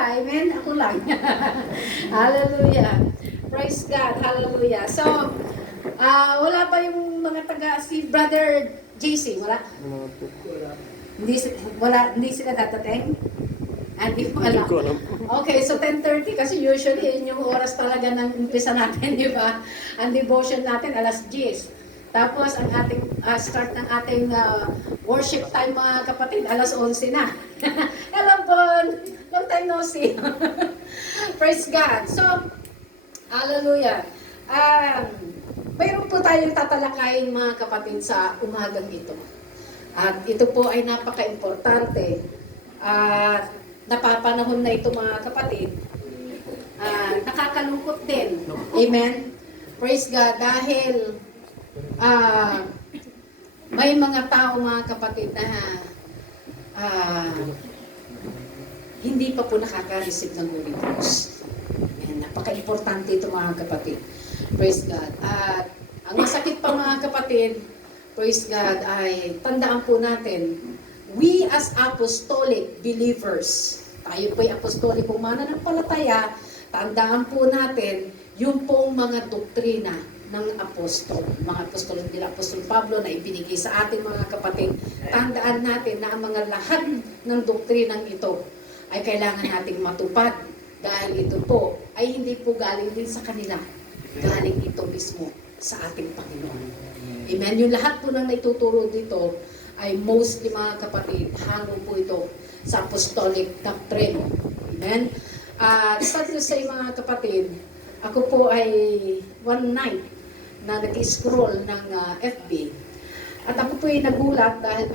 Amen? Ako lang. Hallelujah. Praise God. Hallelujah. So, wala pa yung mga si Brother JC, wala? Hindi, hindi sila datating? Hindi ko alam. Okay, so 10:30 kasi usually yun yung oras talaga ng umpisa natin, di ba? Ang devotion natin alas 10. Tapos ang ating start ng ating worship time mga kapatid, alas 11 na. Hello Bon! Long time no see. Praise God. So, hallelujah. Mayroon po tayong tatalakayin mga kapatid sa umagang ito. At ito po ay napaka-importante. At napapanahon na ito mga kapatid. Nakakalungkot din. Amen? Praise God. Dahil may mga tao mga kapatid na hindi pa po nakaka-receive ng Holy Ghost. Amen. Napaka-importante ito mga kapatid. Praise God. At ang masakit pa mga kapatid, praise God, ay tandaan po natin, we as apostolic believers, tayo po'y apostolikong mananampalataya, tandaan po natin yung pong mga doktrina ng apostol, mga apostol nila, Apostol Pablo na ibinigay sa ating mga kapatid. Tandaan natin na ang mga lahat ng doktrinang ito ay kailangan nating matupad dahil ito po ay hindi po galing din sa kanila, galing ito mismo sa ating Panginoon. Amen. Yung lahat po ng naituturo dito ay mostly mga kapatid, hango po ito sa apostolic doctrine. Amen? Sad to say mga kapatid, ako po ay one night na nag-scroll ng FB. At ako po ay nagulat dahil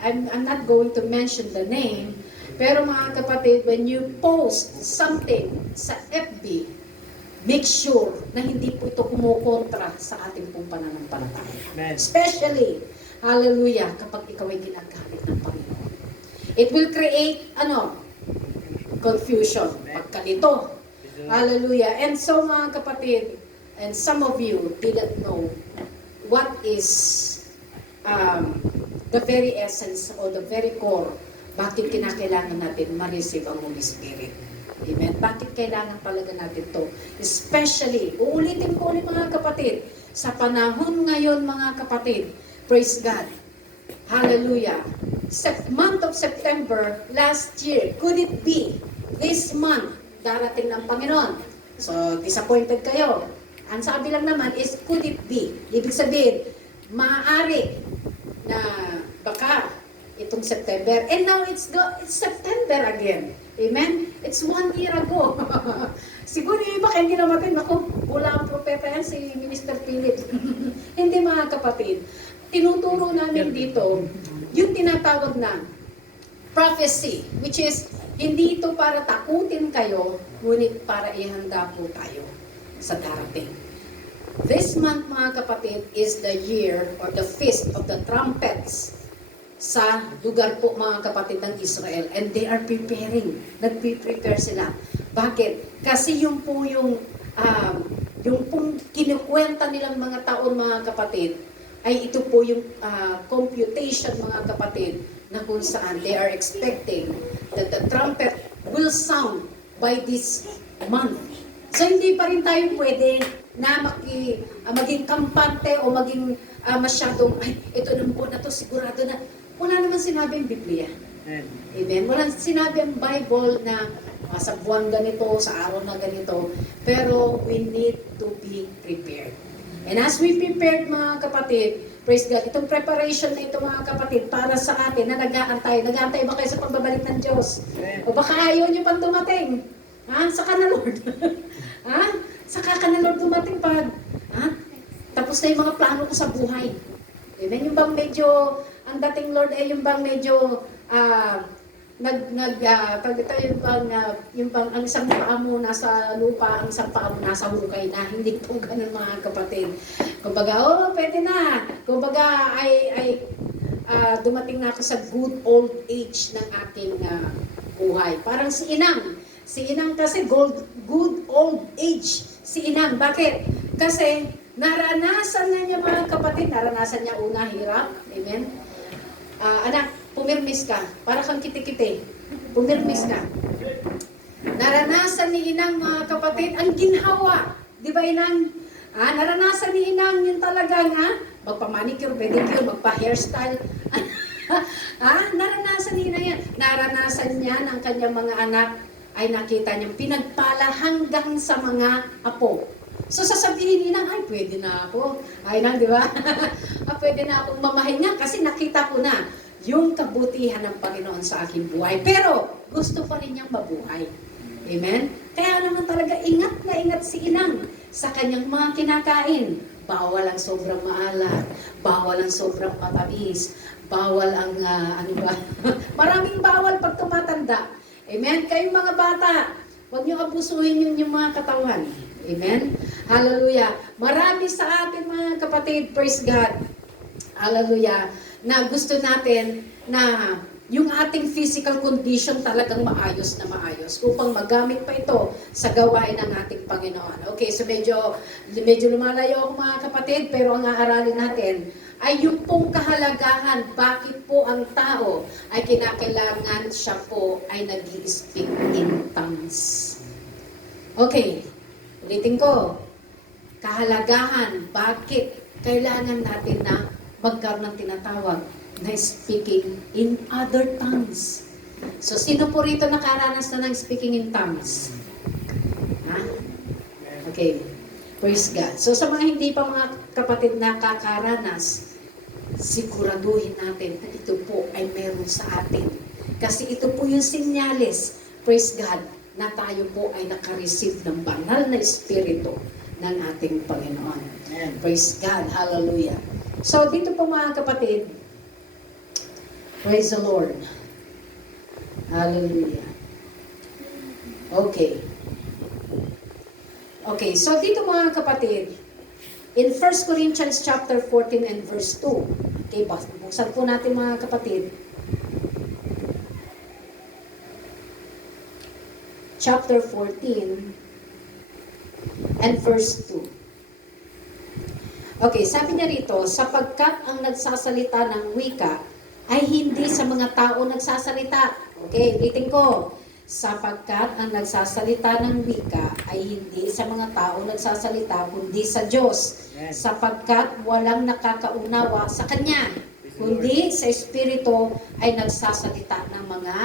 I'm not going to mention the name, pero mga kapatid, when you post something sa FB, make sure na hindi po ito kumukontra sa ating pong pananampalataya. Especially, hallelujah, kapag ikaw ay ginagamit ng Panginoon. It will create, confusion, pagkalito. Hallelujah. And so mga kapatid, and some of you didn't know what is the very essence or the very core, bakit kinakailangan natin ma-receive ang Holy Spirit. Amen. Bakit kailangan talaga natin to? Especially, uulitin ko ulit mga kapatid, sa panahon ngayon mga kapatid, praise God. Hallelujah. Month of September last year, could it be this month darating ng Panginoon? So, disappointed kayo. Ang sabi lang naman is, could it be? Ibig sabihin, maaari na baka itong September. And now it's September again. Amen? It's 1 year ago. Siguro yung iba kayo hindi naman, ako, wala ang propeta yan, si Minister Philip. Hindi mga kapatid. Tinuturo namin dito yung tinatawag na prophecy, which is hindi ito para takutin kayo, ngunit para ihanda po tayo sa darating. This month, mga kapatid, is the year or the feast of the trumpets sa lugar po mga kapatid ng Israel, and they are preparing, nagpe-prepare sila. Bakit? Kasi yung pong kinukwenta nilang mga taon mga kapatid, ay ito po yung computation mga kapatid na kung saan they are expecting that the trumpet will sound by this month. So hindi pa rin tayo pwede na maging kampante o maging masyadong, ay, ito ng buwan na to, sigurado na. Wala naman sinabi ang Biblia. Amen. Wala sinabi ang Bible na sa buwan ganito, sa araw na ganito. Pero we need to be prepared. And as we prepared mga kapatid, praise God, itong preparation na ito mga kapatid para sa atin na nag-aantay. Nag-aantay ba kayo sa pagbabalik ng Diyos? O baka ayaw nyo pang dumating? Saka na Lord. Saka ka na Lord dumating pa. Tapos na yung mga plano ko sa buhay. Amen. Yung bang medyo, ang dating Lord ay yung bang medyo, yung bang ang isang paa mo nasa lupa, ang isang paa mo nasa hukay na, hindi po ganun mga kapatid. Kumbaga, pwede na. Kumbaga, dumating na ako sa good old age ng aking buhay. Parang si Inang. Si Inang kasi good old age. Si Inang. Bakit? Kasi naranasan na niya mga kapatid, naranasan niya una hirap. Amen? Anak, pumirmis ka. Para kang kiti-kiti. Pumirmis ka. Naranasan ni Inang, mga kapatid, ang ginhawa. Di ba, Inang? Naranasan ni Inang yung talagang, magpa-manicure, pedicure, magpa-hairstyle. Naranasan ni Inang yan. Naranasan niya ng kanyang mga anak ay nakita niyang pinagpala hanggang sa mga apo. So sasabihin ni Inang, ay pwede na ako. Ay Inang, di ba? Pwede na akong mamahinga kasi nakita ko na yung kabutihan ng Panginoon sa aking buhay. Pero gusto pa rin niyang mabuhay. Amen? Kaya naman talaga ingat na ingat si Inang sa kanyang mga kinakain. Bawal ang sobrang maalat, bawal ang sobrang matamis, bawal ang, maraming bawal pag tumatanda. Amen? Kayong mga bata, huwag niyo abusuhin yung mga katawan. Amen? Hallelujah. Marami sa atin mga kapatid, praise God. Hallelujah. Na gusto natin na yung ating physical condition talagang maayos na maayos upang magamit pa ito sa gawain ng ating Panginoon. Okay, so medyo lumalayo ako mga kapatid, pero ang aaralin natin ay yung pong kahalagahan, bakit po ang tao ay kinakailangan siya po ay nag-i-speak in tongues. Okay, ulitin ko. Kahalagahan, bakit kailangan natin na magkaroon ng tinatawag na speaking in other tongues. So, sino po rito nakaranas na ng speaking in tongues? Okay. Praise God. So, sa mga hindi pa mga kapatid nakakaranas, siguraduhin natin na ito po ay meron sa atin. Kasi ito po yung sinyales, praise God, na tayo po ay nakareceive ng banal na espiritu ng ating Panginoon. Praise God. Hallelujah. So, dito po mga kapatid, praise the Lord. Hallelujah. Okay. Okay, so dito mga kapatid, in 1 Corinthians chapter 14 and verse 2, okay, buksan po natin mga kapatid. Chapter 14 and verse 2. Okay, sabi niya rito, sapagkat ang nagsasalita ng wika ay hindi sa mga tao nagsasalita. Okay, ulitin ko. Sapagkat ang nagsasalita ng wika ay hindi sa mga tao nagsasalita, kundi sa Diyos. Sapagkat walang nakakaunawa sa Kanya, kundi sa Espiritu ay nagsasalita ng mga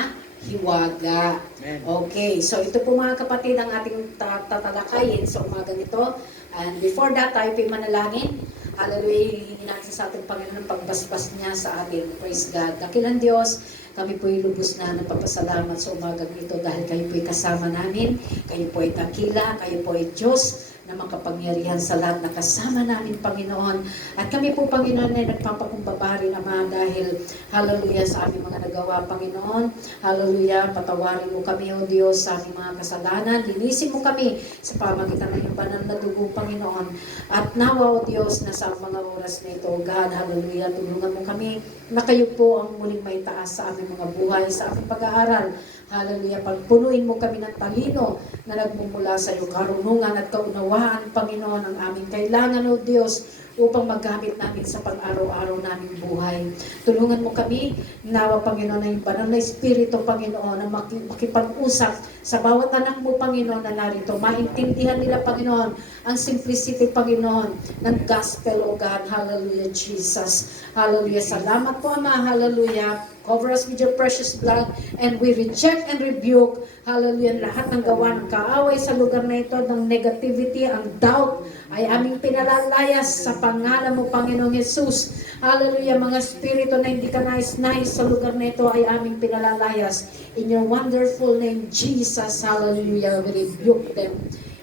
hiwaga. Okay, so ito po mga kapatid ang ating tatalakayin sa umaga nito. And before that, tayo po'y manalangin. Hallelujah, hihingi natin sa ating Panginoon ang pagbasbas niya sa atin. Praise God. Dakilang Diyos, kami po'y lubos na nagpapasalamat sa umagang ito dahil kayo po'y kasama namin. Kayo po'y dakila, kayo po'y Diyos na makapangyarihan sa lahat na kasama namin, Panginoon. At kami po, Panginoon, ay nagpapakumbaba rin naman dahil, hallelujah, sa aming mga nagawa, Panginoon. Hallelujah, patawarin mo kami, O Diyos, sa aming mga kasalanan. Linisin mo kami sa pamagitan ng iyong banal na dugo, Panginoon. At nawa, O Diyos, na sa mga oras na ito, God, hallelujah, tulungan mo kami na kayo po ang muling may taas sa aming mga buhay, sa aming pag-aaral. Hallelujah, pagpunuin mo kami ng talino na nagmumula sa iyo, karunungan at kaunawaan, Panginoon, ang aming kailangan, O Diyos, upang magamit namin sa pang-araw-araw naming buhay. Tulungan mo kami, nawa, Panginoon, na yung banal na Espiritu, Panginoon, na makipag-usap sa bawat anak mo, Panginoon, na narito. Maintindihan nila, Panginoon, ang simplicity, Panginoon, ng gospel, O God. Hallelujah, Jesus. Hallelujah. Salamat po, Ama. Hallelujah. Cover us with your precious blood, and we reject and rebuke, hallelujah, lahat ng gawa ng kaaway sa lugar na ito, ng negativity, ang doubt, ay aming pinalalayas sa pangalan mo, Panginoong Jesus. Hallelujah, mga spirito na hindi ka nais-nais sa lugar na ito ay aming pinalalayas. In your wonderful name, Jesus, hallelujah, we rebuke them.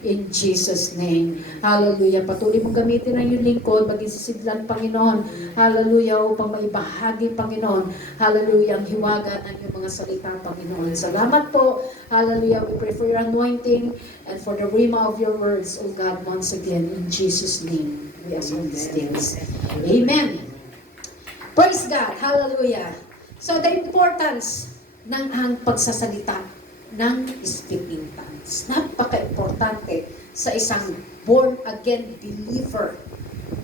In Jesus' name. Hallelujah. Patuloy mong gamitin ang iyong lingkod, maging sisidlan, Panginoon. Hallelujah. Upang maibahagi, Panginoon. Hallelujah. Ang hiwaga ng iyong mga salita, Panginoon. Salamat po. Hallelujah. We pray for your anointing and for the rhema of your words, O God, once again. In Jesus' name. We ask all these things. Amen. Praise God. Hallelujah. So the importance ng ang pagsasalita ng speaking tongues. Napaka-importante sa isang born-again believer.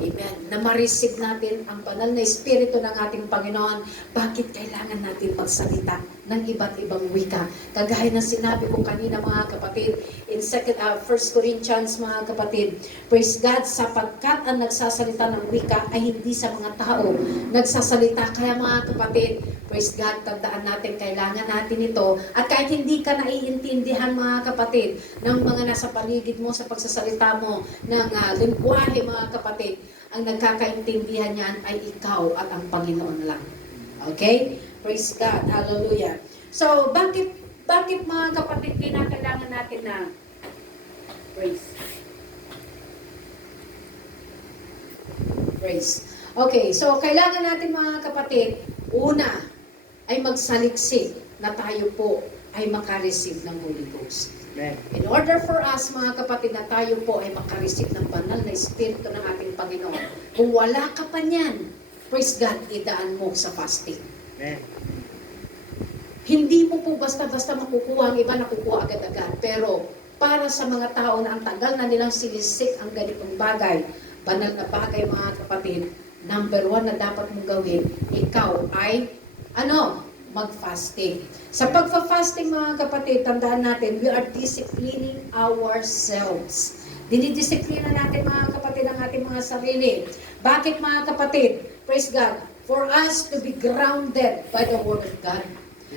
Amen. Na ma-receive natin ang banal na Espiritu ng ating Panginoon. Bakit kailangan natin magsalita ng iba't ibang wika. Kagaya ng sinabi ko kanina mga kapatid, in 1 Corinthians mga kapatid, praise God, sapagkat ang nagsasalita ng wika ay hindi sa mga tao nagsasalita. Kaya mga kapatid, praise God, tandaan natin, kailangan natin ito. At kahit hindi ka naiintindihan mga kapatid, ng mga nasa paligid mo sa pagsasalita mo ng lingwahe mga kapatid, ang nagkakaintindihan niyan ay ikaw at ang Panginoon lang. Okay? Praise God. Hallelujah. So, bakit mga kapatid kinakailangan natin na praise? Okay, so kailangan natin mga kapatid, una ay magsaliksik na tayo po ay makareceive ng Holy Ghost. Amen. In order for us mga kapatid na tayo po ay makareceive ng banal na Espiritu ng ating Panginoon, kung wala ka pa niyan, praise God, idaan mo sa fasting. Amen. Hindi mo po basta-basta makukuha, ang iba nakukuha agad-agad. Pero para sa mga tao na ang tagal na nilang sinisik ang ganitong bagay, banal na bagay mga kapatid, number 1 na dapat mong gawin, ikaw ay, mag-fasting. Sa pagfa-fasting mga kapatid, tandaan natin, we are disciplining ourselves. Dinidisiplina natin mga kapatid ang ating mga sarili. Bakit mga kapatid? Praise God. For us to be grounded by the Word of God.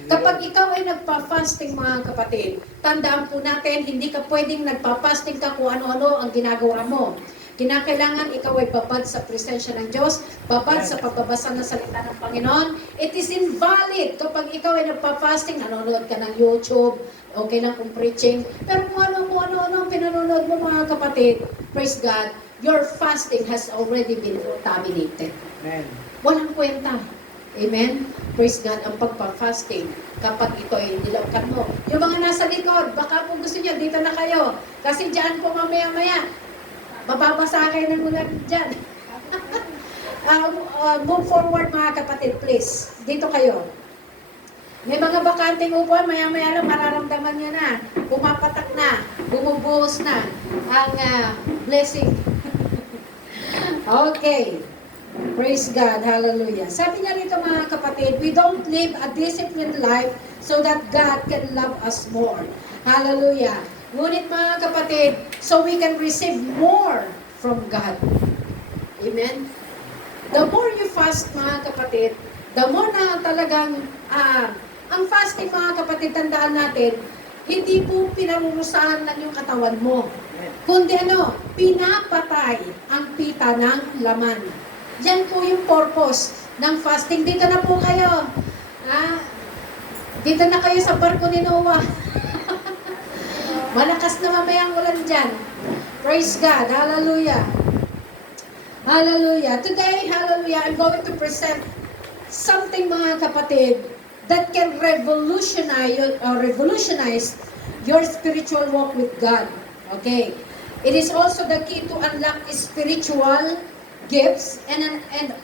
Kapag ikaw ay nagpa-fasting mga kapatid, tandaan po natin, hindi ka pwedeng nagpa-fasting ka kung ano-ano ang ginagawa mo. Kinakailangan ikaw ay babad sa presensya ng Diyos, babad sa pagbabasa ng salita ng Panginoon. It is invalid kapag ikaw ay nagpa-fasting, nanonood ka ng YouTube, okay lang kung preaching, pero kung ano pinanonood mo mga kapatid, praise God, your fasting has already been contaminated. Amen. Walang kwenta. Amen? Praise God, ang pagpa-fasting, kapag ito ay nilaukan mo. Yung mga nasa likod, baka kung gusto niyo, dito na kayo. Kasi dyan po mamaya-maya, mababasa kayo ng mula dyan. Move forward mga kapatid, please. Dito kayo. May mga bakanting upuan, maya-maya lang mararamdaman niya na. Pumapatak na, bumubuhos na ang blessing. Okay. Praise God. Hallelujah. Sabi niya rito mga kapatid, we don't live a disciplined life so that God can love us more. Hallelujah. Ngunit mga kapatid, so we can receive more from God. Amen? The more you fast mga kapatid, the more na talagang, ang fasting mga kapatid, tandaan natin, hindi po pinarurusahan lang yung katawan mo. Kundi pinapatay ang pita ng laman. Yan po yung purpose ng fasting. Dito na po kayo. Dito na kayo sa barko ni Noah. Malakas na mamayang ulan dyan. Praise God. Hallelujah. Hallelujah. Today, hallelujah, I'm going to present something mga kapatid that can revolutionize your spiritual walk with God. Okay. It is also the key to unlock spiritual gifts and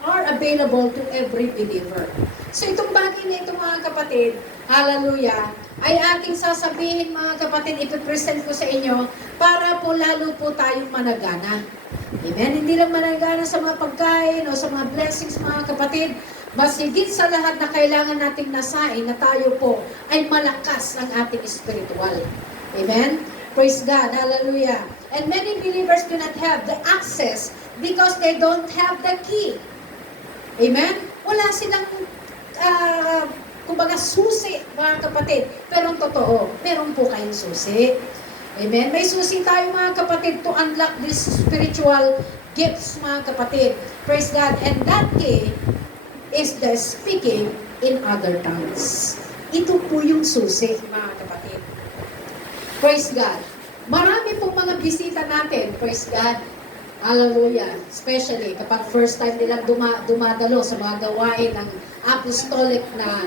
are available to every believer. So itong bagay na ito mga kapatid, hallelujah, ay aking sasabihin mga kapatid, ipipresent ko sa inyo para po lalo po tayong managana. Amen? Hindi lang managana sa mga pagkain o sa mga blessings mga kapatid, mas higit sa lahat na kailangan nating nasain na tayo po ay malakas ang ating spiritual. Amen? Praise God, hallelujah. And many believers do not have the access because they don't have the key. Amen? Wala silang, kumbaga susi, mga kapatid. Pero ang totoo, meron po kayong susi. Amen? May susi tayo mga kapatid to unlock these spiritual gifts, mga kapatid. Praise God. And that key is the speaking in other tongues. Ito po yung susi, mga kapatid. Praise God. Marami pong mga bisita natin, praise God. Hallelujah. Especially kapag first time nilang dumadalo sa mga gawain ng apostolic na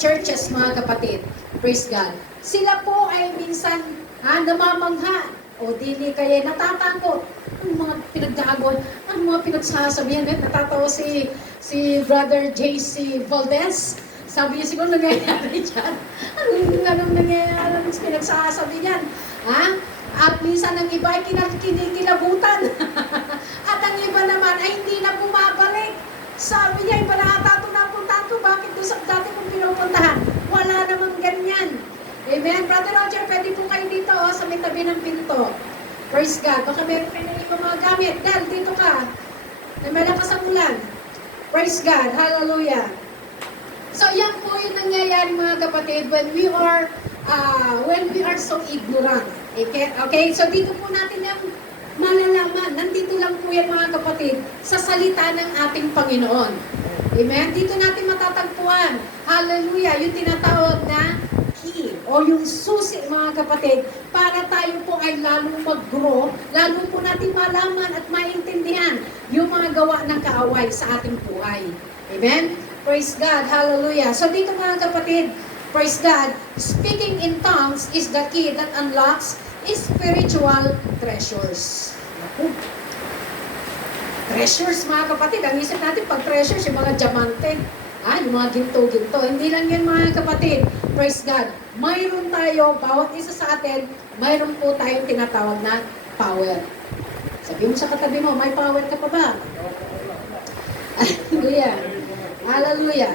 churches, mga kapatid. Praise God. Sila po ay minsan namamangha o dili kaya natatakot. Ang mga pinagdaagon, ang mga pinagsasabihan. Natatawa si Brother J.C. Valdez. Sabi niya siguro nangyayari dyan. Anong nangyayari? Anong pinagsasabi niyan? At minsan ang iba ay kinikilabutan. At ang iba naman ay hindi na bumabalik. Sabi niya, iba na ata ito napuntahan ko. Bakit doon sa dati kong pinupuntahan? wala namang ganyan. Amen? Brother Roger, pwede po kayo dito sa may tabi ng pinto. Praise God. Baka meron kayo na mga gamit. Dal, dito ka. Na may lakas ang ulan. Praise God. Hallelujah. So, yan po yung nangyayari mga kapatid when we are so ignorant. Okay? So, dito po natin yung malalaman. Nandito lang po yan mga kapatid sa salita ng ating Panginoon. Amen? Dito natin matatagpuan. Hallelujah. Yung tinatawag na key o yung susi mga kapatid para tayo po ay lalong mag-grow, lalo po natin malaman at maintindihan yung mga gawa ng kaaway sa ating buhay. Amen? Praise God. Hallelujah. So dito mga kapatid, praise God, speaking in tongues is the key that unlocks spiritual treasures. Treasures mga kapatid, ang isip natin pag treasures, yung mga diamante, yung mga ginto-ginto. Hindi lang yan mga kapatid. Praise God. Mayroon tayo, bawat isa sa atin, mayroon po tayong tinatawag na power. Sabi mo sa katabi mo, may power ka pa ba? Hallelujah. Hallelujah.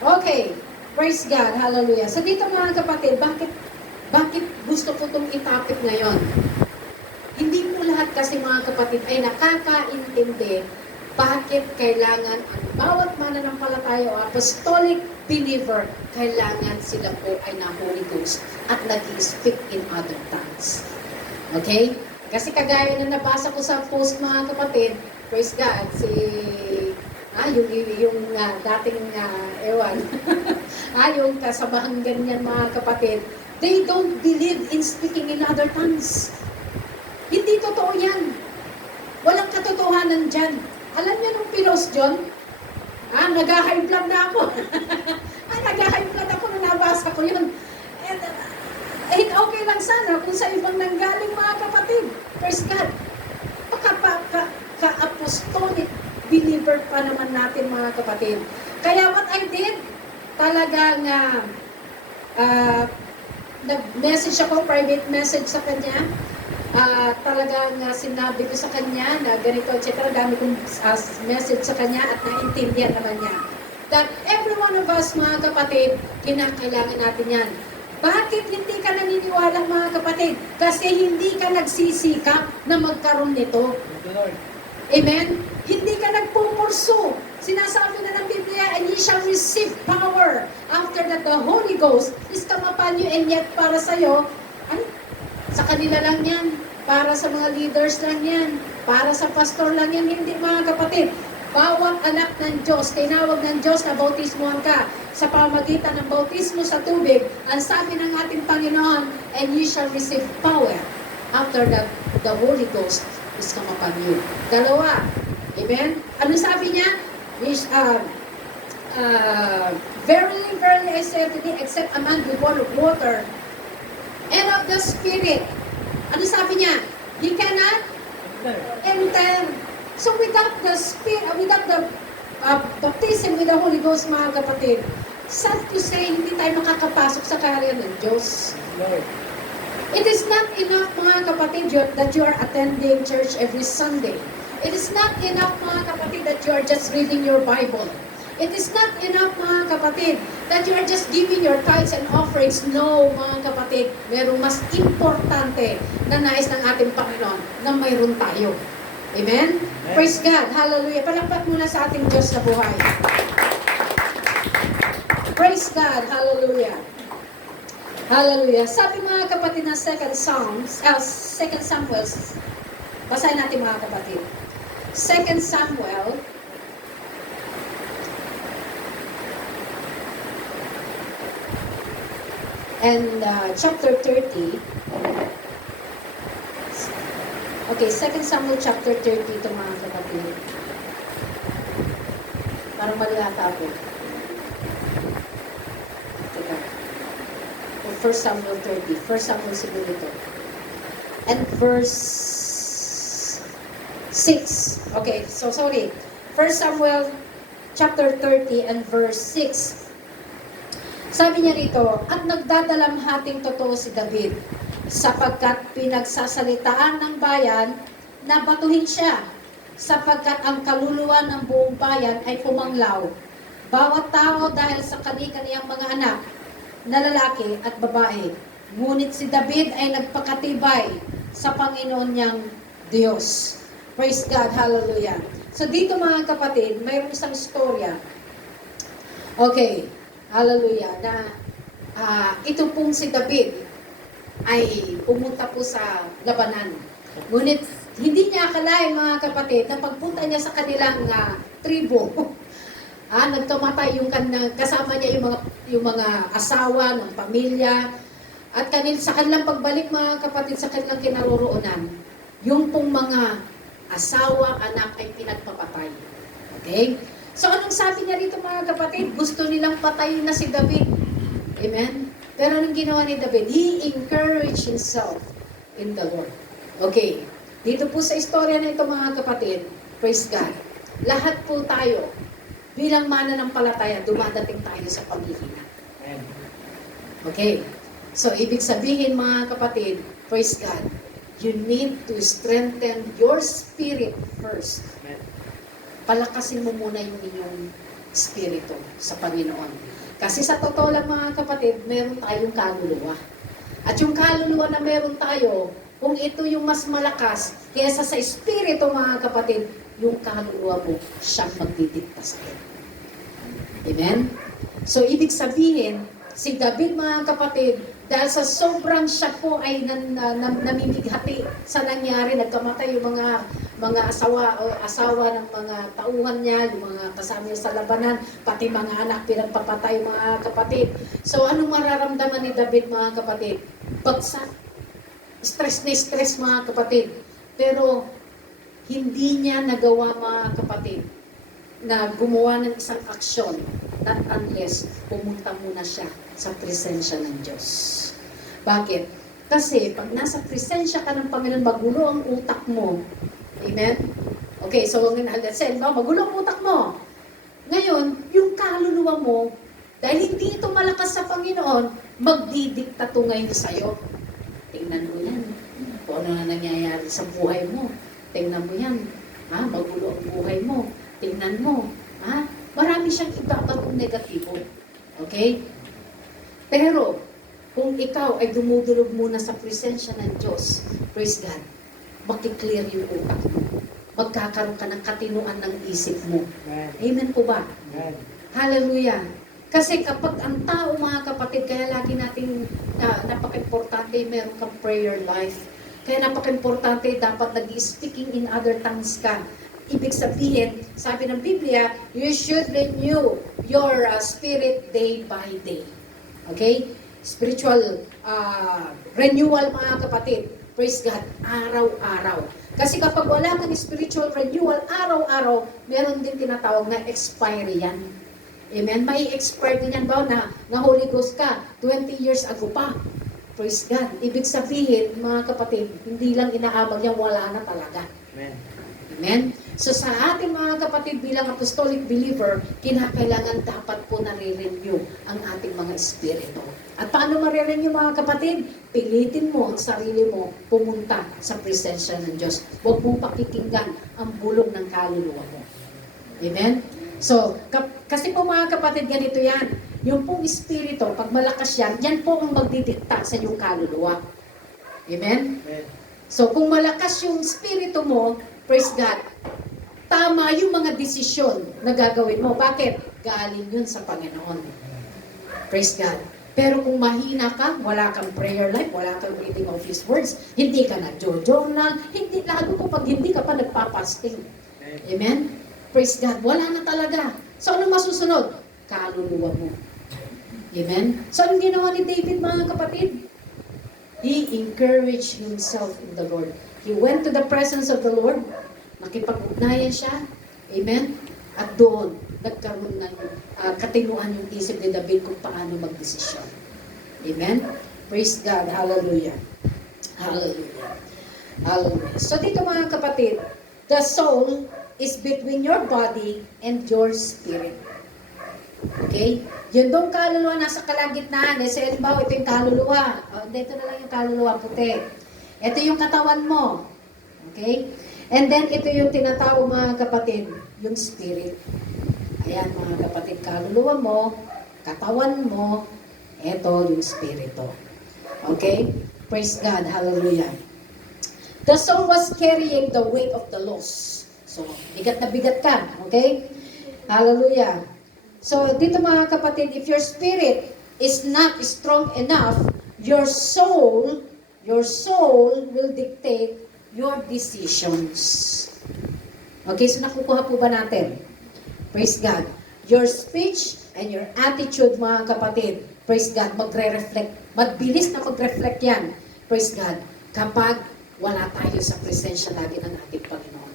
Okay. Praise God. Hallelujah. So dito mga kapatid, bakit gusto ko itong itapik ngayon? Hindi po lahat kasi mga kapatid ay nakakaintindi bakit kailangan ang bawat mananampalataya o apostolic believer, kailangan sila po ay na-Holy Ghost at nag-speak in other tongues. Okay? Kasi kagaya na nabasa ko sa post mga kapatid, praise God, yung dating ewan, yung kasabahang ganyan mga kapatid, they don't believe in speaking in other tongues. Hindi totoo yan. Walang katotohanan dyan. Alam niyo nung pinost John? Nag-high blood na ako. Nag-high blood ako nung nabasa ko yun. And, okay lang sana kung sa ibang nanggaling mga kapatid. Praise God. Ka-apostolic believer pa naman natin mga kapatid. Kaya what I did, talagang nag-message ako, private message sa kanya. Talagang sinabi ko sa kanya na ganito, etc. Dami kong message sa kanya at naintindihan naman niya. That every one of us, mga kapatid, kinakailangan natin yan. Bakit hindi ka naniniwala, mga kapatid? Kasi hindi ka nagsisikap na magkaroon nito. Amen? Hindi ka nagpupurso. Sinasabi na ng Biblia, and ye shall receive power after that the Holy Ghost is come upon you, and yet para sa'yo, sa kanila lang yan, para sa mga leaders lang yan, para sa pastor lang yan, hindi mga kapatid. Bawat anak ng Diyos, tinawag ng Diyos na bautismuhan ka sa pamagitan ng bautismo sa tubig, ang sabi ng ating Panginoon, and ye shall receive power after that the Holy Ghost is come upon you. Dalawa. Amen? Ano sabi niya? Verily, verily, I say to thee, except a man be born of water and of the Spirit. Ano sabi niya? He cannot enter. So without the Spirit, without the baptism with the Holy Ghost, mga kapatid, sad to say, hindi tayo makakapasok sa karya ng Diyos. It is not enough, mga kapatid, that you are attending church every Sunday. It is not enough, mga kapatid, that you are just reading your Bible. It is not enough, mga kapatid, that you are just giving your tithes and offerings. No, mga kapatid, merong mas importante na nais ng ating Panginoon na mayroon tayo. Amen? Amen. Praise God. Hallelujah. Palakpak muna sa ating Diyos na buhay. Praise God. Hallelujah. Hallelujah. Sabi mga kapatid ng 2 Samuel, basahin natin mga kapatid. 2 Samuel, and chapter 30. Okay, 2 Samuel chapter 30 ito mga kapatid. Parang mali ata ako. Teka. 1 Samuel 30. 1 Samuel siguro ito. And verse 6. Okay, so sorry. 1 Samuel chapter 30 and verse 6. Sabi niya rito, at nagdadalamhating totoo si David, sapagkat pinagsasalitaan ng bayan na batuhin siya, sapagkat ang kaluluwa ng buong bayan ay pumanglaw. Bawat tao dahil sa kani-kaniyang mga anak, na lalaki at babae. Ngunit si David ay nagpakatibay sa Panginoon niyang Diyos. Praise God, hallelujah. So dito mga kapatid, mayroong isang istorya. Okay, hallelujah, na ito pong si David ay pumunta po sa labanan. Ngunit hindi niya akalain mga kapatid na pagpunta niya sa kanilang tribo, nagkamatay yung kasama niya yung mga asawa ng pamilya at sa kanilang pagbalik mga kapatid sa kanilang kinaroroonan, yung pong mga asawa, anak ay pinagpapatay. Okay? So anong sabi niya rito mga kapatid? Gusto nilang patayin na si David. Amen? Pero anong ginawa ni David? He encouraged himself in the Lord. Okay. Dito po sa istorya na ito mga kapatid, praise God, lahat po tayo, bilang mananampalataya, dumadating tayo sa paghihina. Okay. So, ibig sabihin mga kapatid, praise God, you need to strengthen your spirit first. Palakasin mo muna yung inyong spirito sa Panginoon. Kasi sa totoo lang mga kapatid, meron tayong kaluluwa. At yung kaluluwa na meron tayo, kung ito yung mas malakas, kaysa sa espiritu mga kapatid, yung kaluluwa mo, siyang magdidikta sa iyo. Amen? So, ibig sabihin, si David mga kapatid, dahil sa sobrang siya po ay namimighati sa nangyari, nagkamatay yung mga asawa ng mga tauhan niya, yung mga kasama niya sa labanan, pati mga anak pinagpapatay mga kapatid. So, anong mararamdaman ni David mga kapatid? Bagsak. Stress na stress mga kapatid. Pero hindi niya nagawa mga kapatid na gumawa ng isang aksyon not unless pumunta muna siya sa presensya ng Diyos. Bakit? Kasi pag nasa presensya ka ng Panginoon, magulo ang utak mo. Amen? Okay, so let's say, magulo ang utak mo. Ngayon, yung kaluluwa mo, dahil hindi ito malakas sa Panginoon, magdidikta to ngayon sa'yo. Tingnan mo yan. Kung ano na nangyayari sa buhay mo. Tingnan mo yan. Magulo ang buhay mo. Tingnan mo. Marami siyang ibabatong negatibo. Okay? Pero, kung ikaw ay dumudulog muna sa presensya ng Diyos, praise God, makiklear yung utak mo. Magkakaroon ka ng katinuan ng isip mo. Amen po ba? Amen. Hallelujah. Kasi kapag ang tao, mga kapatid, kaya lagi natin napaka-importante, meron kang prayer life. Kaya napaka-importante, dapat nag-speaking in other tongues ka. Ibig sabihin, sabi ng Biblia, you should renew your spirit day by day. Okay? Spiritual renewal, mga kapatid. Praise God, araw-araw. Kasi kapag wala kang spiritual renewal, araw-araw, meron din tinatawag na expiry yan. Amen? May expire din yan ba na Holy Ghost ka 20 years ago pa. Praise God. Ibig sabihin, mga kapatid, hindi lang inaabag yan, wala na talaga. Amen. Amen? So sa ating mga kapatid bilang apostolic believer, kinakailangan dapat po nare-renew ang ating mga espiritu. At paano mare-renew mga kapatid? Pilitin mo ang sarili mo pumunta sa presensya ng Diyos. Huwag mong pakikinggan ang bulong ng kaluluwa mo. Amen? So, kasi po mga kapatid, ganito yan. Yung pong espiritu, pag malakas yan, yan po ang magdidikta sa iyong kaluluwa. Amen? Amen? So, kung malakas yung espiritu mo, praise God, tama yung mga desisyon na gagawin mo. Bakit? Galing yun sa Panginoon. Praise God. Pero kung mahina ka, wala kang prayer life, wala kang reading of His words, hindi ka nag-journal, hindi, lalo ko pag hindi ka pa nagpapasting. Amen? Praise God. Wala na talaga. So, ano masusunod? Kaluluwa mo. Amen? So, anong ginawa ni David, mga kapatid? He encouraged himself in the Lord. He went to the presence of the Lord. Nakipag-ugnayan siya. Amen? At doon, nagkaroon ng katinuan yung isip ni David kung paano magdesisyon. Amen? Praise God. Hallelujah. Hallelujah. Hallelujah. So, dito mga kapatid, the soul is between your body and your spirit. Okay? Yun doon kaluluwa nasa kalagitnaan. Sa halimbawa, ito yung kaluluwa. Dito na lang yung kaluluwa puti. Ito yung katawan mo. Okay? And then, ito yung tinatawag mga kapatid, yung spirit. Ayan mga kapatid, kaluluwa mo, katawan mo, Ito yung Espiritu. Okay? Praise God. Hallelujah. The soul was carrying the weight of the loss. So, bigat na bigat ka. Okay? Hallelujah. So, dito mga kapatid, if your spirit is not strong enough, your soul will dictate your decisions. Okay, so nakukuha po ba natin? Praise God. Your speech and your attitude, mga kapatid, praise God, magre-reflect. Mabilis na mag-reflect yan. Praise God. Kapag wala tayo sa presensya lagi ng ating Panginoon.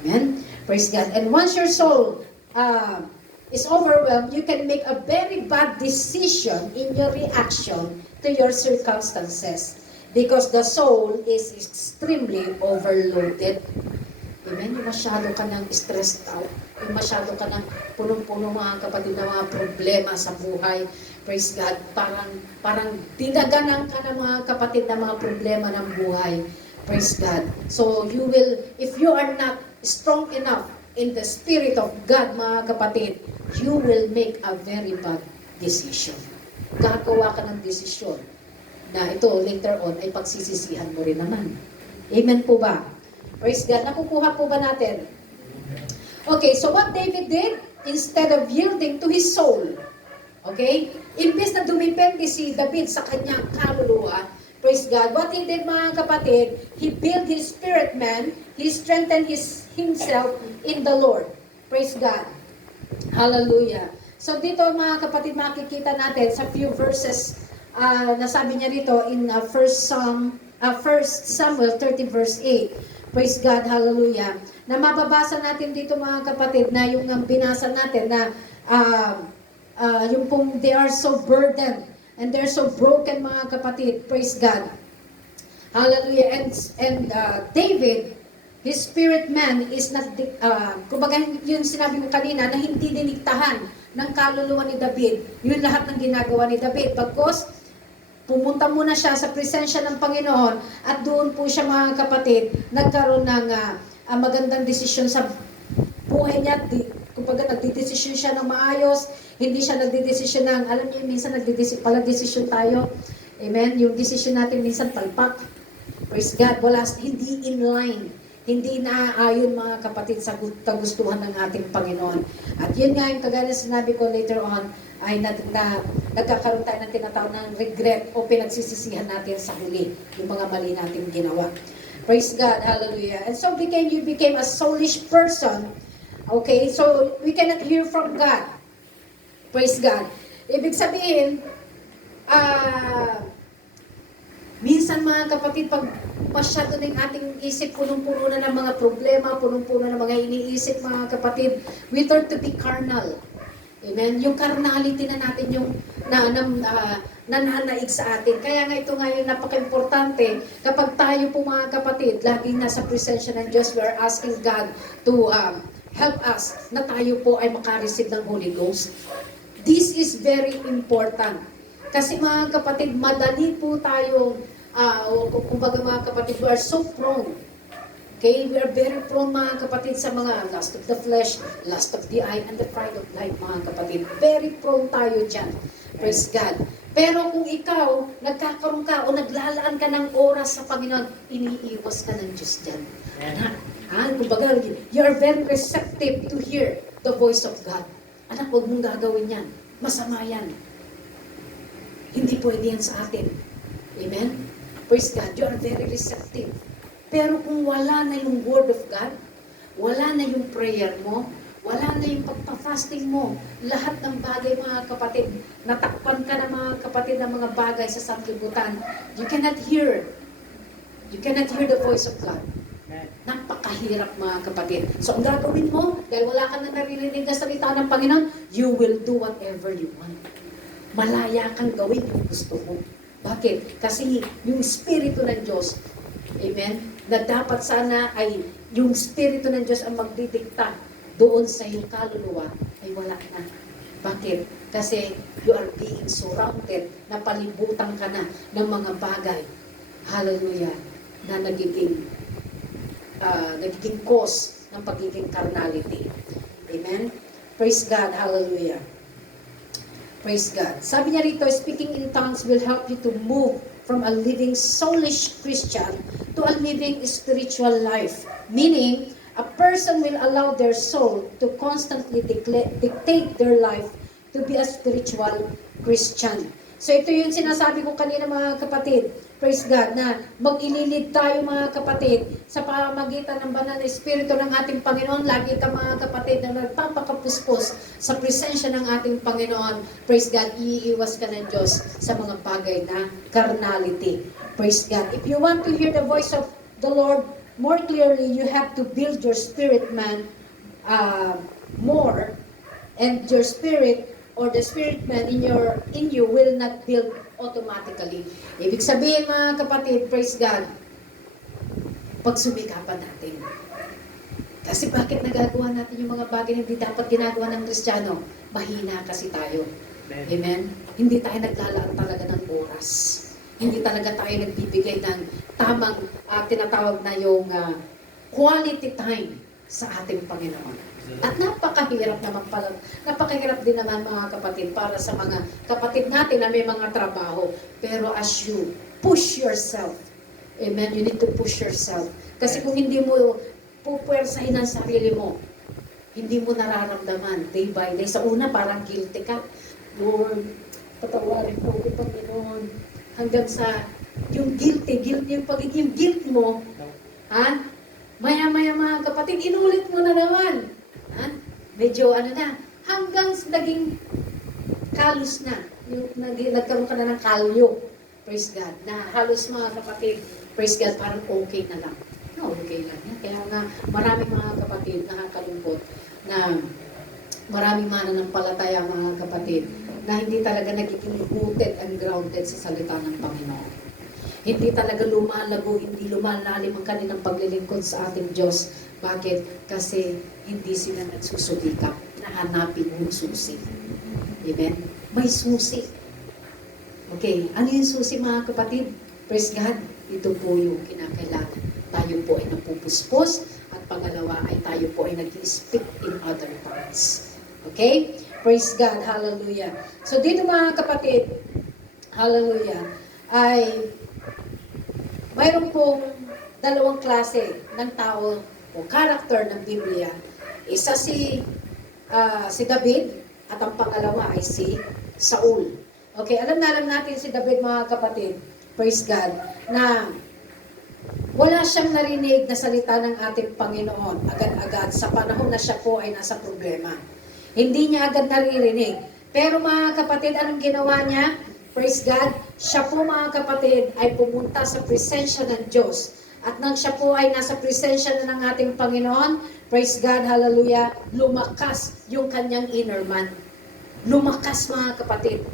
Amen? Praise God. And once your soul is overwhelmed, you can make a very bad decision in your reaction to your circumstances because the soul is extremely overloaded. Amen? Yung masyado ka ng stressed out. Yung masyado ka ng punong-puno mga kapatid na mga problema sa buhay. Praise God. Parang dinaganan ka ng mga kapatid na mga problema ng buhay. Praise God. So you will, if you are not strong enough in the Spirit of God, mga kapatid, you will make a very bad decision. Gagawa ka ng desisyon na ito later on ay pagsisisihan mo rin naman. Amen po ba? Praise God. Nakukuha po ba natin? Okay, so what David did, instead of yielding to his soul, okay, imbes na dumipende si David sa kanyang kaluluwa, praise God, what he did mga kapatid, he built his spirit man, he strengthened himself in the Lord. Praise God. Hallelujah. So dito mga kapatid, makikita natin sa few verses, nasabi niya rito in 1 Samuel 30 verse 8. Praise God, hallelujah. Na mababasa natin dito mga kapatid na yung binasa natin na yung pong they are so burdened and they're so broken mga kapatid. Praise God. Hallelujah. And David, his spirit man is not, kumbaga yun sinabi ko kanina na hindi diniktahan ng kaluluwa ni David. Yun lahat ng ginagawa ni David. Because pumunta muna siya sa presensya ng Panginoon at doon po siya mga kapatid nagkaroon ng magandang desisyon sa buhay niya. Kumbaga nagdidesisyon siya ng maayos, hindi siya nagdidesisyon ng, alam niyo minsan nagdidesisyon tayo, amen, yung desisyon natin minsan palpak. Praise God, hindi in line, hindi naaayon mga kapatid sa kagustuhan ng ating Panginoon. At yun nga yung kagaya sinabi ko later on, ay nagkakaroon tayo ng tinatawag ng regret o pinagsisisihan natin sa huli yung mga mali natin ginawa. Praise God, hallelujah. And so you became a soulish person. Okay, so we cannot hear from God. Praise God. Ibig sabihin, minsan mga kapatid, pag masyado ng ating isip, punong-puno na ng mga problema, punong-puno na mga iniisip mga kapatid, we turn to be carnal. Amen? Yung carnality na natin yung nananaig sa atin. Kaya nga ito nga yung napaka-importante kapag tayo po mga kapatid, laging nasa presensya ng Diyos, we are asking God to help us na tayo po ay makareceive ng Holy Ghost. This is very important. Kasi mga kapatid, madali po tayo, kumbaga mga kapatid, we are so prone. Okay, we are very prone mga kapatid sa mga lust of the flesh, lust of the eye, and the pride of life mga kapatid. Very prone tayo dyan. Praise God. Pero kung ikaw, nagkakaroon ka o naglalaan ka ng oras sa Panginoon, iniiwas ka ng Diyos dyan. Kumbaga, you are very receptive to hear the voice of God. Anak, huwag mong gagawin yan. Masama yan. Hindi pwede yan sa atin. Amen? Praise God. You are very receptive. Pero kung wala na yung Word of God, wala na yung prayer mo, wala na yung pagpa-fasting mo, lahat ng bagay mga kapatid, natakpan ka na mga kapatid ng mga bagay sa sanglibutan, you cannot hear the voice of God. Napakahirap mga kapatid. So ang gagawin mo, dahil wala ka na naririnig na salita ng Panginoon, you will do whatever you want. Malaya kang gawin yung gusto mo. Bakit? Kasi yung Espiritu ng Diyos, amen, na dapat sana ay yung Espiritu ng Diyos ang magdidikta doon sa iyong kaluluwa, ay wala na. Bakit? Kasi you are being surrounded, napalibutan ka na ng mga bagay, hallelujah, na nagiging cause ng pagiging carnality. Amen? Praise God, hallelujah. Praise God. Sabi niya rito, speaking in tongues will help you to move from a living soulish Christian to a living spiritual life. Meaning, a person will allow their soul to constantly dictate their life to be a spiritual Christian. So ito yung sinasabi ko kanina mga kapatid, praise God, na mag-ililid tayo mga kapatid sa pamamagitan ng banal na Espiritu ng ating Panginoon. Lagi ka mga kapatid na nagpapakapuspos sa presensya ng ating Panginoon. Praise God, iiwas ka ng Diyos sa mga bagay na carnality. Praise God. If you want to hear the voice of the Lord more clearly, you have to build your spirit man more, and your spirit or the spirit man in you will not build automatically. Ibig sabihin mga kapatid, praise God, pagsumikapan natin. Kasi bakit nagagawa natin yung mga bagay na hindi dapat ginagawa ng Kristiyano? Mahina kasi tayo. Amen? Hindi tayo naglalaan talaga ng oras. Hindi talaga tayo nagbibigay ng tamang tinatawag na yung quality time sa ating Panginoon. At napakahirap naman pala, napakahirap din naman mga kapatid para sa mga kapatid natin na may mga trabaho. Pero as you push yourself, amen, you need to push yourself. Kasi kung hindi mo pupwersahin ang sarili mo, hindi mo nararamdaman day by day. Sa una, parang guilty ka. Lord, patawarin ko, Panginoon. Hanggang sa yung guilty, yung pagiging guilt mo, maya-maya mga kapatid, inulit mo na naman. Medyo hanggang naging kalos na. Nagkaroon ka na ng kalyo. Praise God. Na halos mga kapatid, praise God, parang okay na lang. No, okay lang yan. Kaya nga, maraming mga kapatid nakakalungkot na maraming mananampalataya mga kapatid na hindi talaga nagiging rooted and grounded sa salita ng Panginoon. Hindi talaga lumalago, hindi lumalalim ang kanilang paglilingkod sa ating Diyos. Bakit? Kasi hindi sila nagsusubikap na hanapin yung susi. Amen? May susi. Okay, ano yung susi mga kapatid? Praise God, ito po yung kinakailangan. Tayo po ay napupuspos at pangalawa ay tayo po ay nag-speak in other tongues. Okay? Praise God, hallelujah. So dito mga kapatid, hallelujah, ay mayroon pong dalawang klase ng tao o character ng Biblia. Isa si David at ang pangalawa ay si Saul. Okay, alam natin si David mga kapatid, praise God, na wala siyang narinig na salita ng ating Panginoon agad-agad sa panahon na siya po ay nasa problema. Hindi niya agad naririnig. Pero mga kapatid, anong ginawa niya? Praise God, siya po mga kapatid ay pumunta sa presensya ng Diyos. At nang siya po ay nasa presensya na ng ating Panginoon, praise God, hallelujah, lumakas yung kanyang inner man. Lumakas mga kapatid.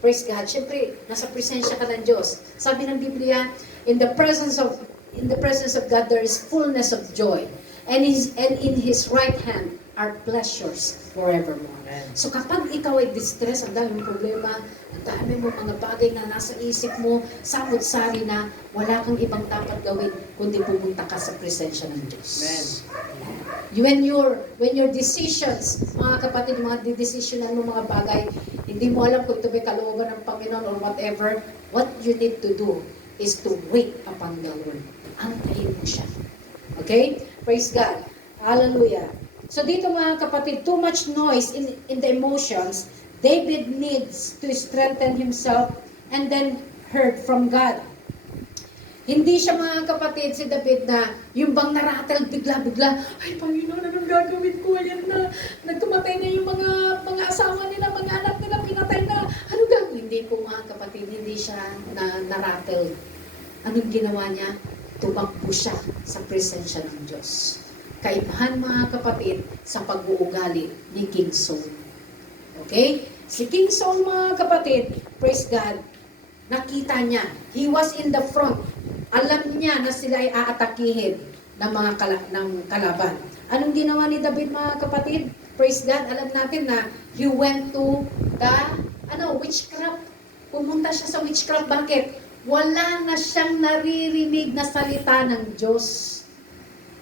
Praise God. Siyempre, nasa presensya ka ng Diyos. Sabi ng Biblia, in the presence of God there is fullness of joy. And in His right hand are pleasures forevermore. Amen. So kapag ikaw ay distress, ang daming problema, ang dami mo mga bagay na nasa isip mo, samot-sari na, wala kang ibang dapat gawin kundi pumunta ka sa presensya ng Diyos. Amen. When your decisions, mga kapatid, mga decisionan mo mga bagay, hindi mo alam kung ito may kalooban ng Panginoon or whatever, what you need to do is to wait upon the Lord. Antayin mo siya. Okay? Praise God. Hallelujah. So dito mga kapatid, too much noise in the emotions, David needs to strengthen himself and then heard from God. Hindi siya mga kapatid si David na yung bang naratel bigla-bigla, ay Panginoon, anong gagawin ko? Ayan na, nagkamatay na yung mga asawa nila, mga anak nila, pinatay na. Ano gagawin? Hindi po mga kapatid, hindi siya naratel. Anong ginawa niya? Tumakbo siya sa presensya ng Diyos. Kaibahan mga kapatid sa pag-uugali ni King Saul. Okay? Si King Saul mga kapatid, praise God, nakita niya, he was in the front. Alam niya na sila ay aatakihin ng mga kalaban. Anong ginawa ni David mga kapatid? Praise God, alam natin na he went to the witchcraft. Pumunta siya sa witchcraft. Bakit? Wala na siyang naririnig na salita ng Diyos.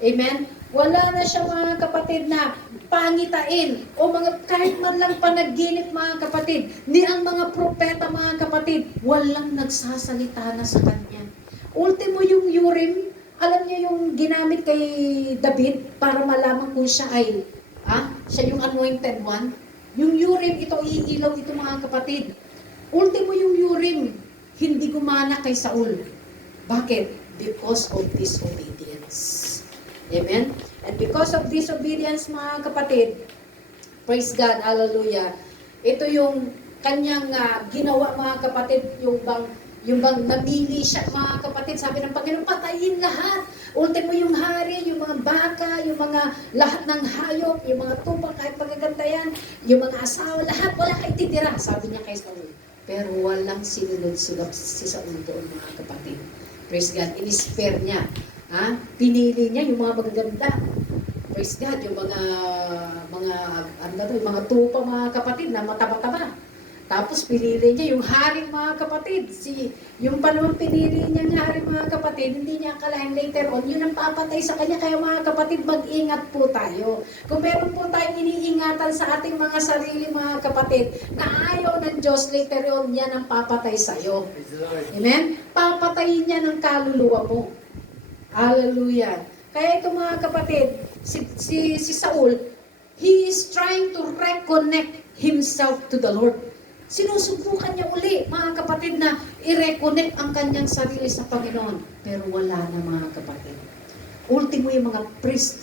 Amen? Wala na siya mga kapatid na pangitain o mga kahit man lang panaginip mga kapatid. Ni ang mga propeta mga kapatid, walang nagsasalita na sa kanya. Ultimo yung Urim, alam niyo yung ginamit kay David para malaman kung siya ay, siya yung anointed one. Yung Urim, ito iilaw ito mga kapatid. Ultimo yung Urim, hindi gumana kay Saul. Bakit? Because of disobedience. Amen? And because of disobedience, mga kapatid, praise God, hallelujah, ito yung kanyang ginawa, mga kapatid, yung bang namili siya, mga kapatid, sabi ng Panginoon, patayin lahat. Ultimo yung hari, yung mga baka, yung mga lahat ng hayop, yung mga tupa, kahit pagagantayan, yung mga asawa, lahat, wala kay titira, sabi niya kay Saul. Pero walang sinunod-sunod si Saul doon, mga kapatid. Praise God, in-spare niya. Pinili niya yung mga magaganda. Praise God, yung mga tupa, mga kapatid, na mataba-taba. Tapos pinili niya yung haring, mga kapatid. Yung panahon pinili niya ng haring, mga kapatid, hindi niya akalain later on, yun ang papatay sa kanya. Kaya mga kapatid, mag-ingat po tayo. Kung meron po tayong iniingatan sa ating mga sarili, mga kapatid, na ayaw ng Diyos, later on, yan ang papatay sa'yo. Amen? Papatayin niya ng kaluluwa mo. Hallelujah. Kaya ito mga kapatid, si Saul, he is trying to reconnect himself to the Lord. Sinusubukan niya uli, mga kapatid, na i-reconnect ang kanyang sarili sa Panginoon. Pero wala na, mga kapatid. Ultimo yung mga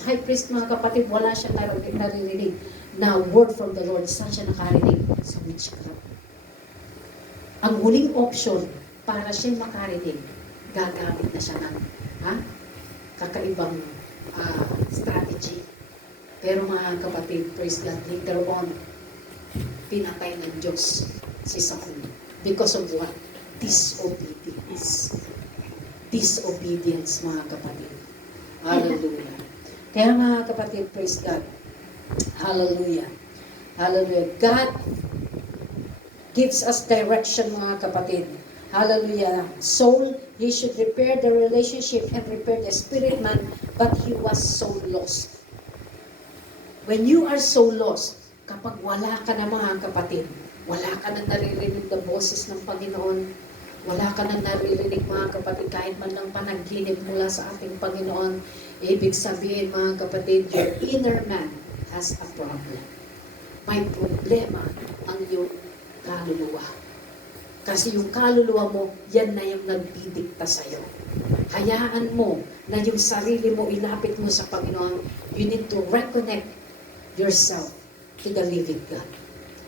high priest, mga kapatid, wala siya naririnig na word from the Lord. Saan siya nakarinig? Sa witchcraft. Ang huling option para siya makarinig, gagamit na siya ng kakaibang strategy. Pero mga kapatid, praise God, later on, pinatay ng Diyos si Saul. Because of what? Disobedience. Disobedience, mga kapatid. Hallelujah. Kaya mga kapatid, praise God. Hallelujah. Hallelujah. God gives us direction, mga kapatid. Hallelujah. Saul, he should repair the relationship and repair the spirit man, but he was so lost. When you are so lost, kapag wala ka na, mga kapatid, wala ka na naririnig na boses ng Panginoon, wala ka na naririnig, mga kapatid, kahit man lang panaginip mula sa ating Panginoon, ibig sabihin, mga kapatid, your inner man has a problem. May problema ang iyong kaluluwa. Kasi yung kaluluwa mo, yan na yung nagdidikta sa'yo. Hayaan mo na yung sarili mo, ilapit mo sa Panginoon. You need to reconnect yourself to the living God.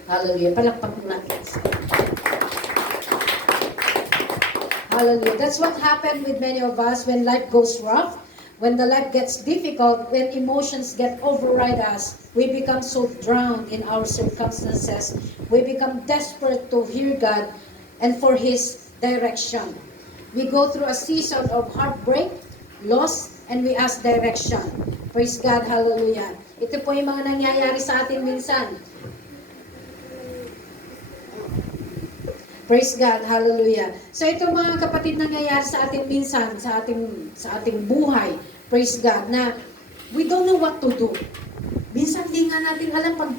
Hallelujah. Palakpak mo natin. Hallelujah. That's what happened with many of us when life goes rough, when the life gets difficult, when emotions get override us. We become so drowned in our circumstances. We become desperate to hear God and for His direction. We go through a season of heartbreak, loss, and we ask direction. Praise God, hallelujah. Ito po yung mga nangyayari sa atin minsan. Praise God, hallelujah. So ito mga kapatid, nangyayari sa atin minsan, sa ating buhay. Praise God, na we don't know what to do. Minsan di nga natin alam pag,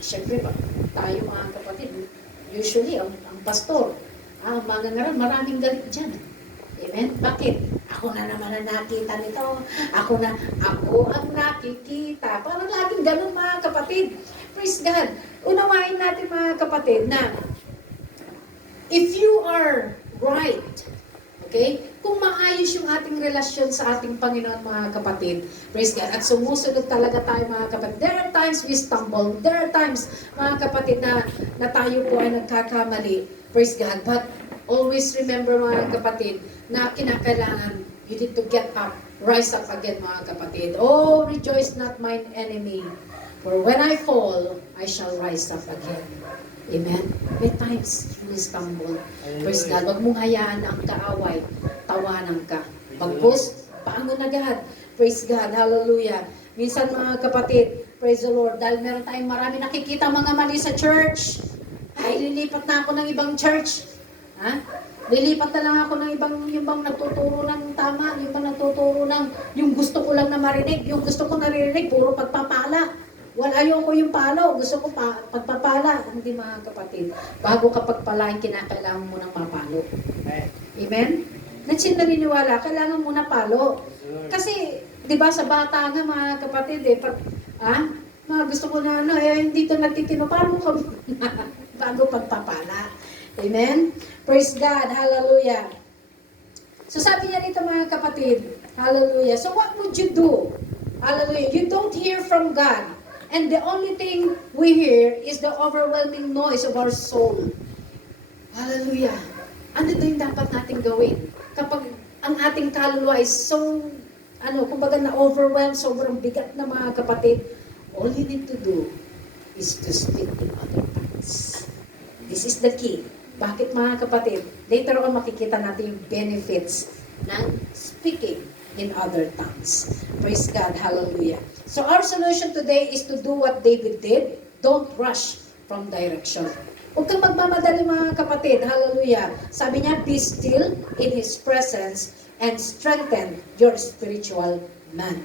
syempre ba, tayo mga kapatid, usually, ang pastor, mga ngaral, maraming galit dyan. Amen? Bakit? Ako na naman ang nakita nito. Ako ang nakikita. Parang laging ganun, mga kapatid. Praise God. Unawain natin, mga kapatid, na if you are right, okay, kung maayos yung ating relasyon sa ating Panginoon, mga kapatid, praise God, at sumusunod talaga tayo, mga kapatid. There are times we stumble. There are times, mga kapatid, na tayo po ay nagkakamali. Praise God. But always remember, mga kapatid, na kinakailangan, you need to get up, rise up again, mga kapatid. Oh, rejoice not mine enemy, for when I fall, I shall rise up again. Amen? May times you will stumble. Praise God. Huwag mong hayaan na ang kaaway, tawanan ka. Pagpos, bangon agad. Praise God. Hallelujah. Minsan, mga kapatid, praise the Lord, dahil meron tayong marami nakikita mga mali sa church. Ay, lilipat na ako ng ibang church. Lilipat na lang ako ng yung bang nagtuturo ng tama, yung bang nagtuturo ng, yung gusto ko lang na marinig. Yung gusto ko naririnig, puro pagpapala. Ayoko yung palo, gusto ko pagpapala. Hindi mga kapatid. Bago ka pagpalain, kinakailangan mo ng mapalo. Amen? Naniniwala, kailangan mo na palo. Kasi, di ba sa bata nga mga kapatid, mga gusto ko na hindi ito nagtitino, palo ka muna bago pagpapala. Amen? Praise God, hallelujah. So sabi niya dito mga kapatid, hallelujah. So what would you do? Hallelujah. You don't hear from God. And the only thing we hear is the overwhelming noise of our soul. Hallelujah. Ano din dapat natin gawin? Kapag ang ating kaluluwa is so, kumbaga na-overwhelmed, sobrang bigat na mga kapatid, all you need to do is to speak in other tongues. This is the key. Bakit mga kapatid? Later on makikita natin yung benefits ng speaking in other tongues. Praise God. Hallelujah. So our solution today is to do what David did. Don't rush from direction. Huwag kang magmamadali mga kapatid. Hallelujah. Sabi niya, be still in His presence and strengthen your spiritual man.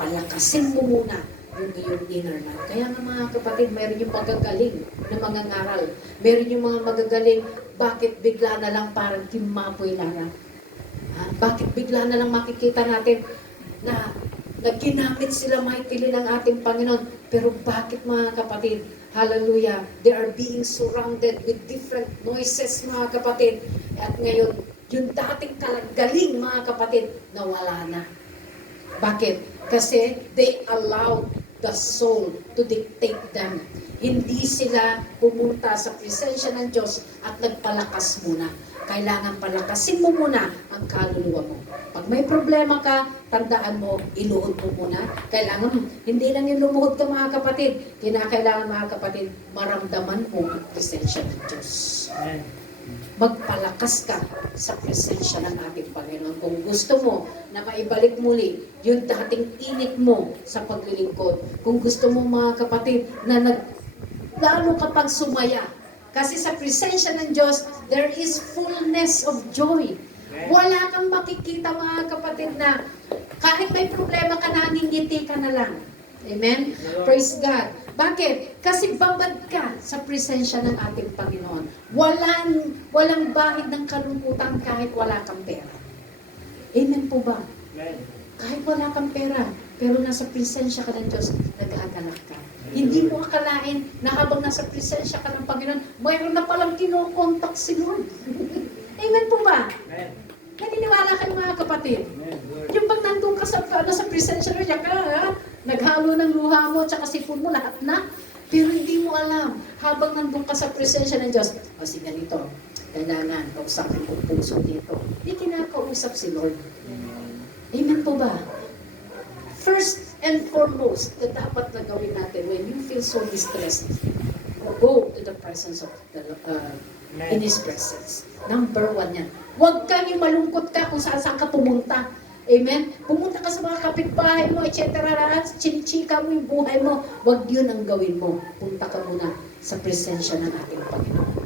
Palakasin mo muna yung iyong inner man. Kaya nga mga kapatid, mayroon yung magagaling na mangangaral. Mayroon yung mga magagaling, bakit bigla na lang parang kimapoy lara? Bakit bigla na lang makikita natin na ginamit sila mightily ng ating Panginoon? Pero bakit mga kapatid, hallelujah, they are being surrounded with different noises mga kapatid. At ngayon, yung dating galing mga kapatid, nawala na. Bakit? Kasi they allowed the soul to dictate them. Hindi sila pumunta sa presensya ng Diyos at nagpalakas muna. Kailangan palakasin mo muna ang kaluluwa mo. Pag may problema ka, tandaan mo, iluhod mo muna. Kailangan, hindi lang yung lumuhod ka mga kapatid. Kinakailangan mga kapatid, maramdaman mo ang presensya ng Diyos. Magpalakas ka sa presensya ng ating Panginoon. Kung gusto mo na maibalik muli yung dating init mo sa paglilingkod. Kung gusto mo mga kapatid na lalo ka pang sumaya. Kasi sa presensya ng Diyos, there is fullness of joy. Wala kang makikita mga kapatid na kahit may problema ka, nangingiti ka na lang. Amen? Praise God. Bakit? Kasi babad ka sa presensya ng ating Panginoon. Walang bahid ng kalungkutan kahit wala kang pera. Amen po ba? Kahit wala kang pera, pero nasa presensya ka ng Diyos, nag-aagalak ka. Hindi mo akalain na habang nasa presensya ka ng Panginoon, mayroon na palang kinokontak si Lord. Amen po ba? Naniniwala kayo mga kapatid? Yung pag nandun ka sa presensya ng Diyos, naghalo ng luha mo, tsaka sipon mo, lahat na. Pero hindi mo alam, habang nandun ka sa presensya ng Diyos, kasi ganito, kailangan kausapin kong puso dito. Hindi kinakausap si Lord. Amen po ba? First and foremost, na dapat na gawin natin when you feel so distressed, go to the presence of the in His presence. Number 1 yan. Huwag kang yung malungkot ka kung saan ka pumunta. Amen? Pumunta ka sa mga kapitbahay mo, etc. Chinichika mo yung buhay mo. Huwag yun ang gawin mo. Punta ka muna sa presensya ng ating Panginoon.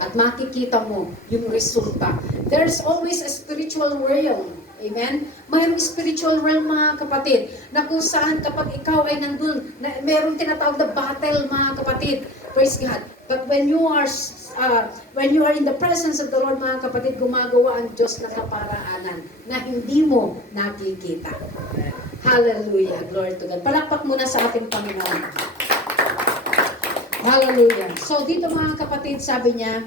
At makikita mo yung resulta. There's always a spiritual realm. Amen? Mayroong spiritual realm mga kapatid, na kung saan kapag ikaw ay nandun, mayroong tinatawag na battle mga kapatid. Praise God. But when you are in the presence of the Lord mga kapatid, gumagawa ang Diyos na kaparaanan na hindi mo nakikita. Hallelujah. Glory to God. Palakpak muna sa ating Panginoon. Hallelujah. So dito mga kapatid, sabi niya,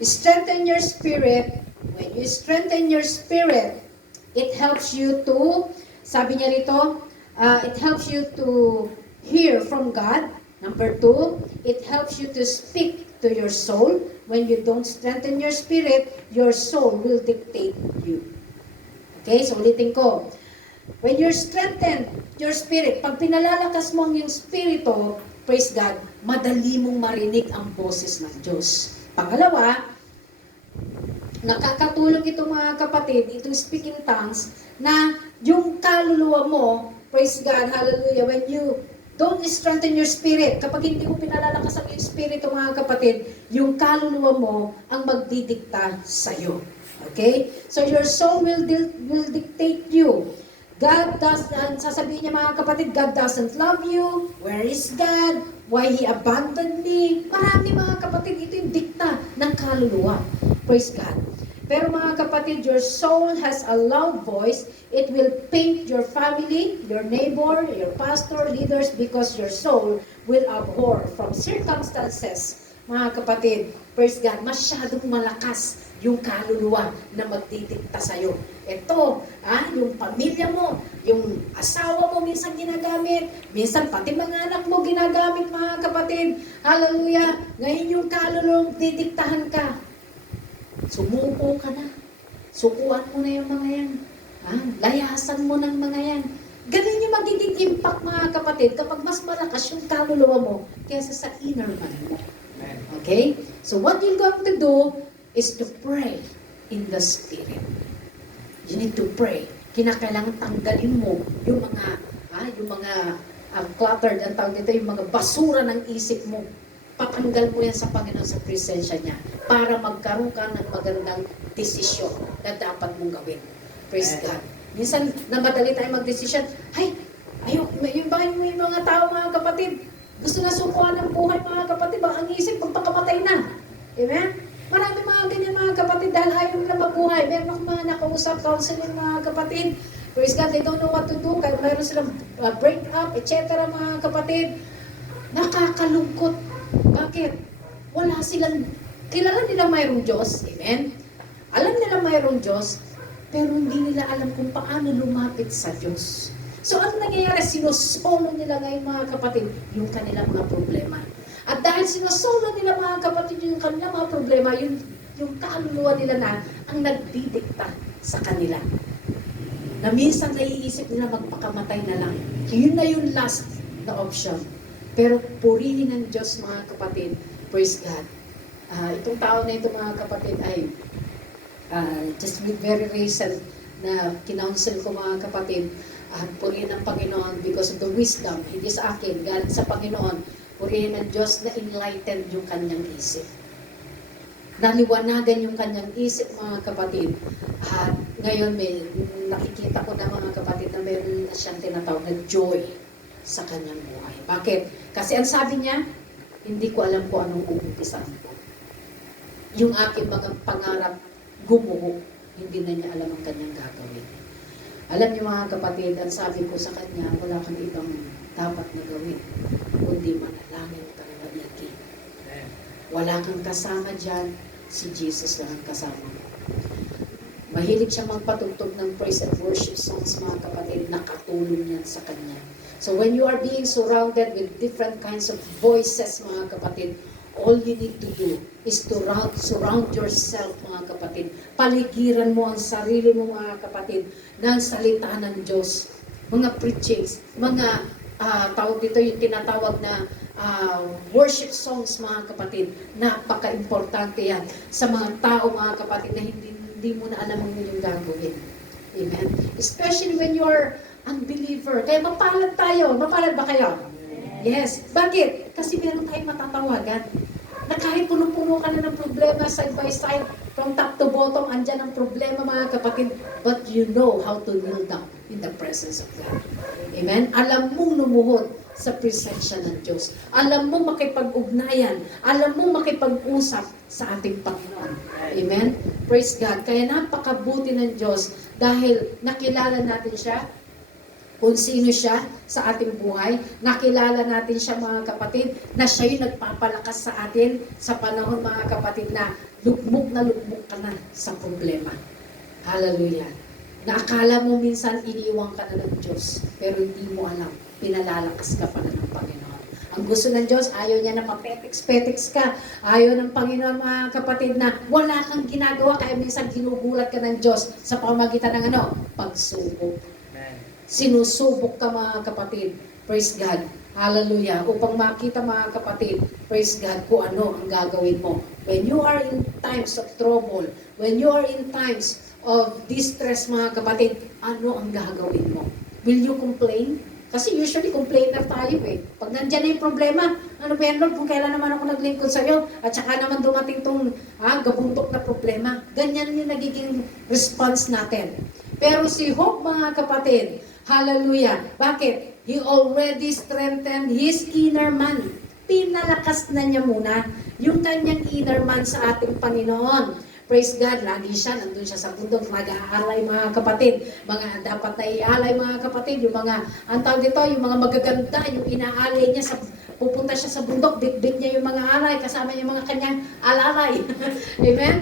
strengthen your spirit. When you strengthen your spirit, it helps you to, sabi niya rito, it helps you to hear from God. Number 2, it helps you to speak to your soul. When you don't strengthen your spirit, your soul will dictate you. Okay, so ulitin ko. When you strengthen your spirit, pag pinalalakas mo ang iyong spirito, praise God, madali mong marinig ang boses ng Diyos. Pangalawa, nakakatulong itong mga kapatid, itong speaking tongues, na yung kaluluwa mo, praise God, hallelujah, when you don't strengthen your spirit, kapag hindi mo pinalalakas ang iyong spirito mga kapatid, yung kaluluwa mo ang magdidikta sa'yo. Okay? So your soul will dictate you. God does, sasabihin niya mga kapatid, God doesn't love you. Where is God? Why He abandoned me? Marami mga kapatid, ito yung dikta ng kaluluwa. Praise God. Pero mga kapatid, your soul has a loud voice. It will paint your family, your neighbor, your pastor, leaders, because your soul will abhor from circumstances. Mga kapatid, praise God, masyadong malakas yung kaluluwa na magdidikta sa'yo. Ito, yung pamilya mo, yung asawa mo minsan ginagamit, minsan pati mga anak mo ginagamit, mga kapatid. Hallelujah! Ngayon yung kaluluwa, didiktahan ka. Sumuko ka na. Sukuan mo na yung mga yan. Layasan mo ng mga yan. Ganun yung magiging impact, mga kapatid, kapag mas malakas yung kaluluwa mo kaysa sa inner man mo. Okay? So what you're going to do is to pray in the Spirit. You need to pray. Kinakailangan tanggalin mo yung mga cluttered, ang tawag dito, yung mga basura ng isip mo. Patanggal mo yan sa Panginoon sa presensya niya para magkaroon ka ng magandang desisyon na dapat mong gawin. Praise God. Minsan, na madali tayo mag-desisyon, yung mga tao, mga kapatid, gusto na sukuan ng buhay, mga kapatid, ang isip, magpakamatay na. Amen? Marami mga ganyan, mga kapatid, dahil ayaw nila mabuhay. Meron akong mga nakausap, counseling, mga kapatid. Praise God, they don't know what to do. Kaya mayroon silang break up, etc., mga kapatid. Nakakalungkot. Bakit? Wala silang, kilala nila mayroong Diyos. Amen? Alam nila mayroong Diyos, pero hindi nila alam kung paano lumapit sa Diyos. So, ano nangyayari? Sinusolo nila ngayon, mga kapatid, yung kanilang mga problema. At dahil sinusolo nila, mga kapatid, yung kanilang mga problema, yung kaluluwa nila na ang nagdidikta sa kanila. Na minsan naiisip nila magpakamatay na lang. Yun na yung last na option. Pero purihin ng Diyos, mga kapatid. Praise God. Itong tao na ito, mga kapatid, ay just very recent na kinounsel ko, mga kapatid, purihin ng Panginoon because of the wisdom. Hindi sa akin, galing sa Panginoon. Purihin ng Diyos na enlightened yung kanyang isip. Naliwanagan yung kanyang isip, mga kapatid. At ngayon, nakikita ko na, mga kapatid, na meron na siyang tinatawag na joy sa kanyang buhay. Bakit? Kasi ang sabi niya, hindi ko alam kung anong uumpisan ko. Yung aking mga pangarap, gumuho. Hindi na niya alam ang kanyang gagawin. Alam niyo, mga kapatid, ang sabi ko sa kanya, wala kang ibang dapat na gawin, kundi manalangin para maigi. Wala kang kasama dyan, si Jesus lang ang kasama mo. Mahilig siya magpatugtog ng praise and worship songs, mga kapatid, nakatulong yan sa kanya. So when you are being surrounded with different kinds of voices, mga kapatid, all you need to do is to surround yourself, mga kapatid. Paligiran mo ang sarili mo, mga kapatid, ng salita ng Diyos. Mga preachings, mga tawag dito yung tinatawag na worship songs, mga kapatid. Napaka-importante yan sa mga tao, mga kapatid, na hindi mo na alam mo yung gagawin. Amen? Especially when you are unbeliever. Kaya mapalad tayo. Mapalad ba kayo? Yes. Bakit? Kasi meron tayong matatawagan. Na kahit puno-puno ka na ng problema side by side, from top to bottom, andyan ang problema, mga kapatid. But you know how to kneel down in the presence of God. Amen? Alam mong lumuhod sa presensya ng Diyos. Alam mong makipag-ugnayan. Alam mong makipag-usap sa ating Panginoon. Amen? Praise God. Kaya napakabuti ng Diyos dahil nakilala natin siya kung sino siya sa ating buhay. Nakilala natin siya, mga kapatid, na siya yung nagpapalakas sa atin sa panahon, mga kapatid, na lugmok ka na sa problema. Hallelujah. Na akala mo minsan iniwang ka na ng Diyos, pero hindi mo alam, pinalalakas ka pala ng Panginoon. Ang gusto ng Diyos, ayaw niya na mapetiks-petiks ka. Ayaw ng Panginoon, mga kapatid, na wala kang ginagawa, kaya minsan ginugulat ka ng Diyos sa pamagitan ng pagsubok. Sinusubok ka, mga kapatid. Praise God. Hallelujah. Upang makita, mga kapatid, praise God, kung ano ang gagawin mo. When you are in times of trouble, when you are in times of distress, mga kapatid, ano ang gagawin mo? Will you complain? Kasi usually complainer tayo eh. Pag nandyan na yung problema, ano ba yan, Lord, kung kailan naman ako naglingkod sa'yo, at saka naman dumating tong gabuntok na problema. Ganyan yung nagiging response natin. Pero si Hope, mga kapatid, hallelujah. Bakit? He already strengthened his inner man. Pinalakas na niya muna yung kanyang inner man sa ating Panginoon. Praise God, lagi siya, nandun siya sa bundok, nag-aalay mga kapatid. Mga dapat na ialay mga kapatid, yung mga, ang tawag dito, yung mga magaganda, yung inaalay niya, pupunta siya sa bundok, bit-bit niya yung mga alay, kasama niya yung mga kanyang alalay. Amen?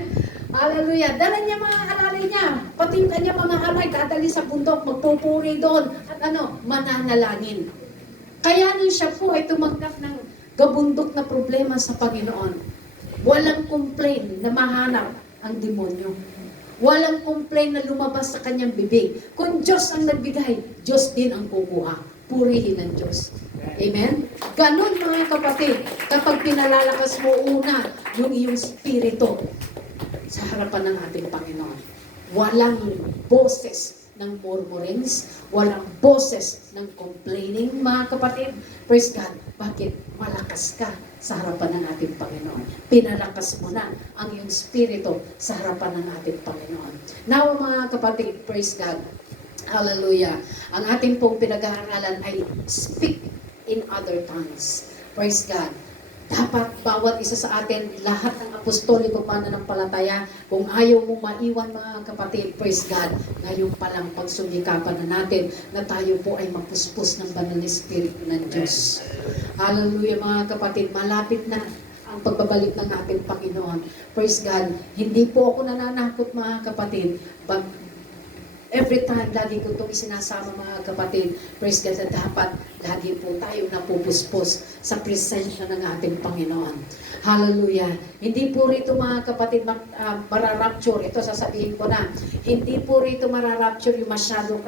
Hallelujah. Dala niya mga alalay niya, pati yung kanyang mga alay, dadali sa bundok, magpupuri doon, at mananalangin. Kaya nung siya po ay tumanggap ng gabundok na problema sa Panginoon, walang complain na mahanap ang demonyo. Walang complain na lumabas sa kanyang bibig. Kung Diyos ang nagbigay, Diyos din ang kukuha. Purihin ang Diyos. Amen? Ganon mga kapatid, kapag pinalalakas mo una yung iyong spirito sa harapan ng ating Panginoon. Walang boses ng murmurings, walang boses ng complaining, mga kapatid. Praise God. Bakit? Malakas ka sa harapan ng ating Panginoon. Pinalakas mo na ang iyong spirito sa harapan ng ating Panginoon. Now, mga kapatid, praise God. Hallelujah. Ang ating pong pinag-aaralan ay speak in other tongues. Praise God. Dapat bawat isa sa atin, lahat ng apostoliko pananampalataya, kung ayaw mo maiwan mga kapatid, praise God, ngayon palang pagsumikapan na natin na tayo po ay mapuspos ng banal na Espiritu ng Diyos. Hallelujah mga kapatid, malapit na ang pagbabalik ng ating Panginoon. Praise God. Hindi po ako nananakot mga kapatid, but every time, lagi ko itong isinasama mga kapatid, praise God, na dapat lagi po tayo napupuspos sa presensya ng ating Panginoon. Hallelujah. Hindi po rito mga kapatid mararapture. Ito sasabihin ko na. Hindi po rito mararapture yung masyadong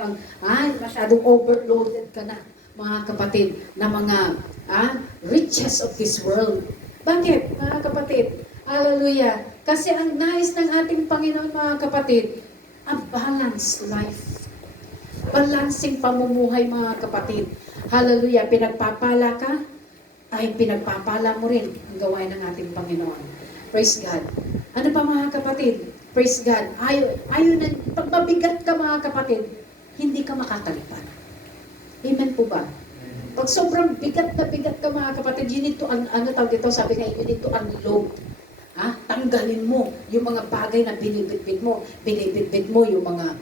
overloaded ka na mga kapatid na mga riches of this world. Bakit mga kapatid? Hallelujah. Kasi ang nais ng ating Panginoon mga kapatid, a balanced life. Balancing pamumuhay mga kapatid. Hallelujah. Pinagpapala ka, ay pinagpapala mo rin ang gawain ng ating Panginoon. Praise God. Ano pa mga kapatid? Praise God. Ayaw na, pag mabigat ka mga kapatid, hindi ka makakalipad. Amen po ba? Pag sobrang bigat na bigat ka mga kapatid, you need to, tawag dito, sabi nga, you need to unload. Tanggalin mo yung mga bagay na binibitbit mo. Binibitbit mo yung mga,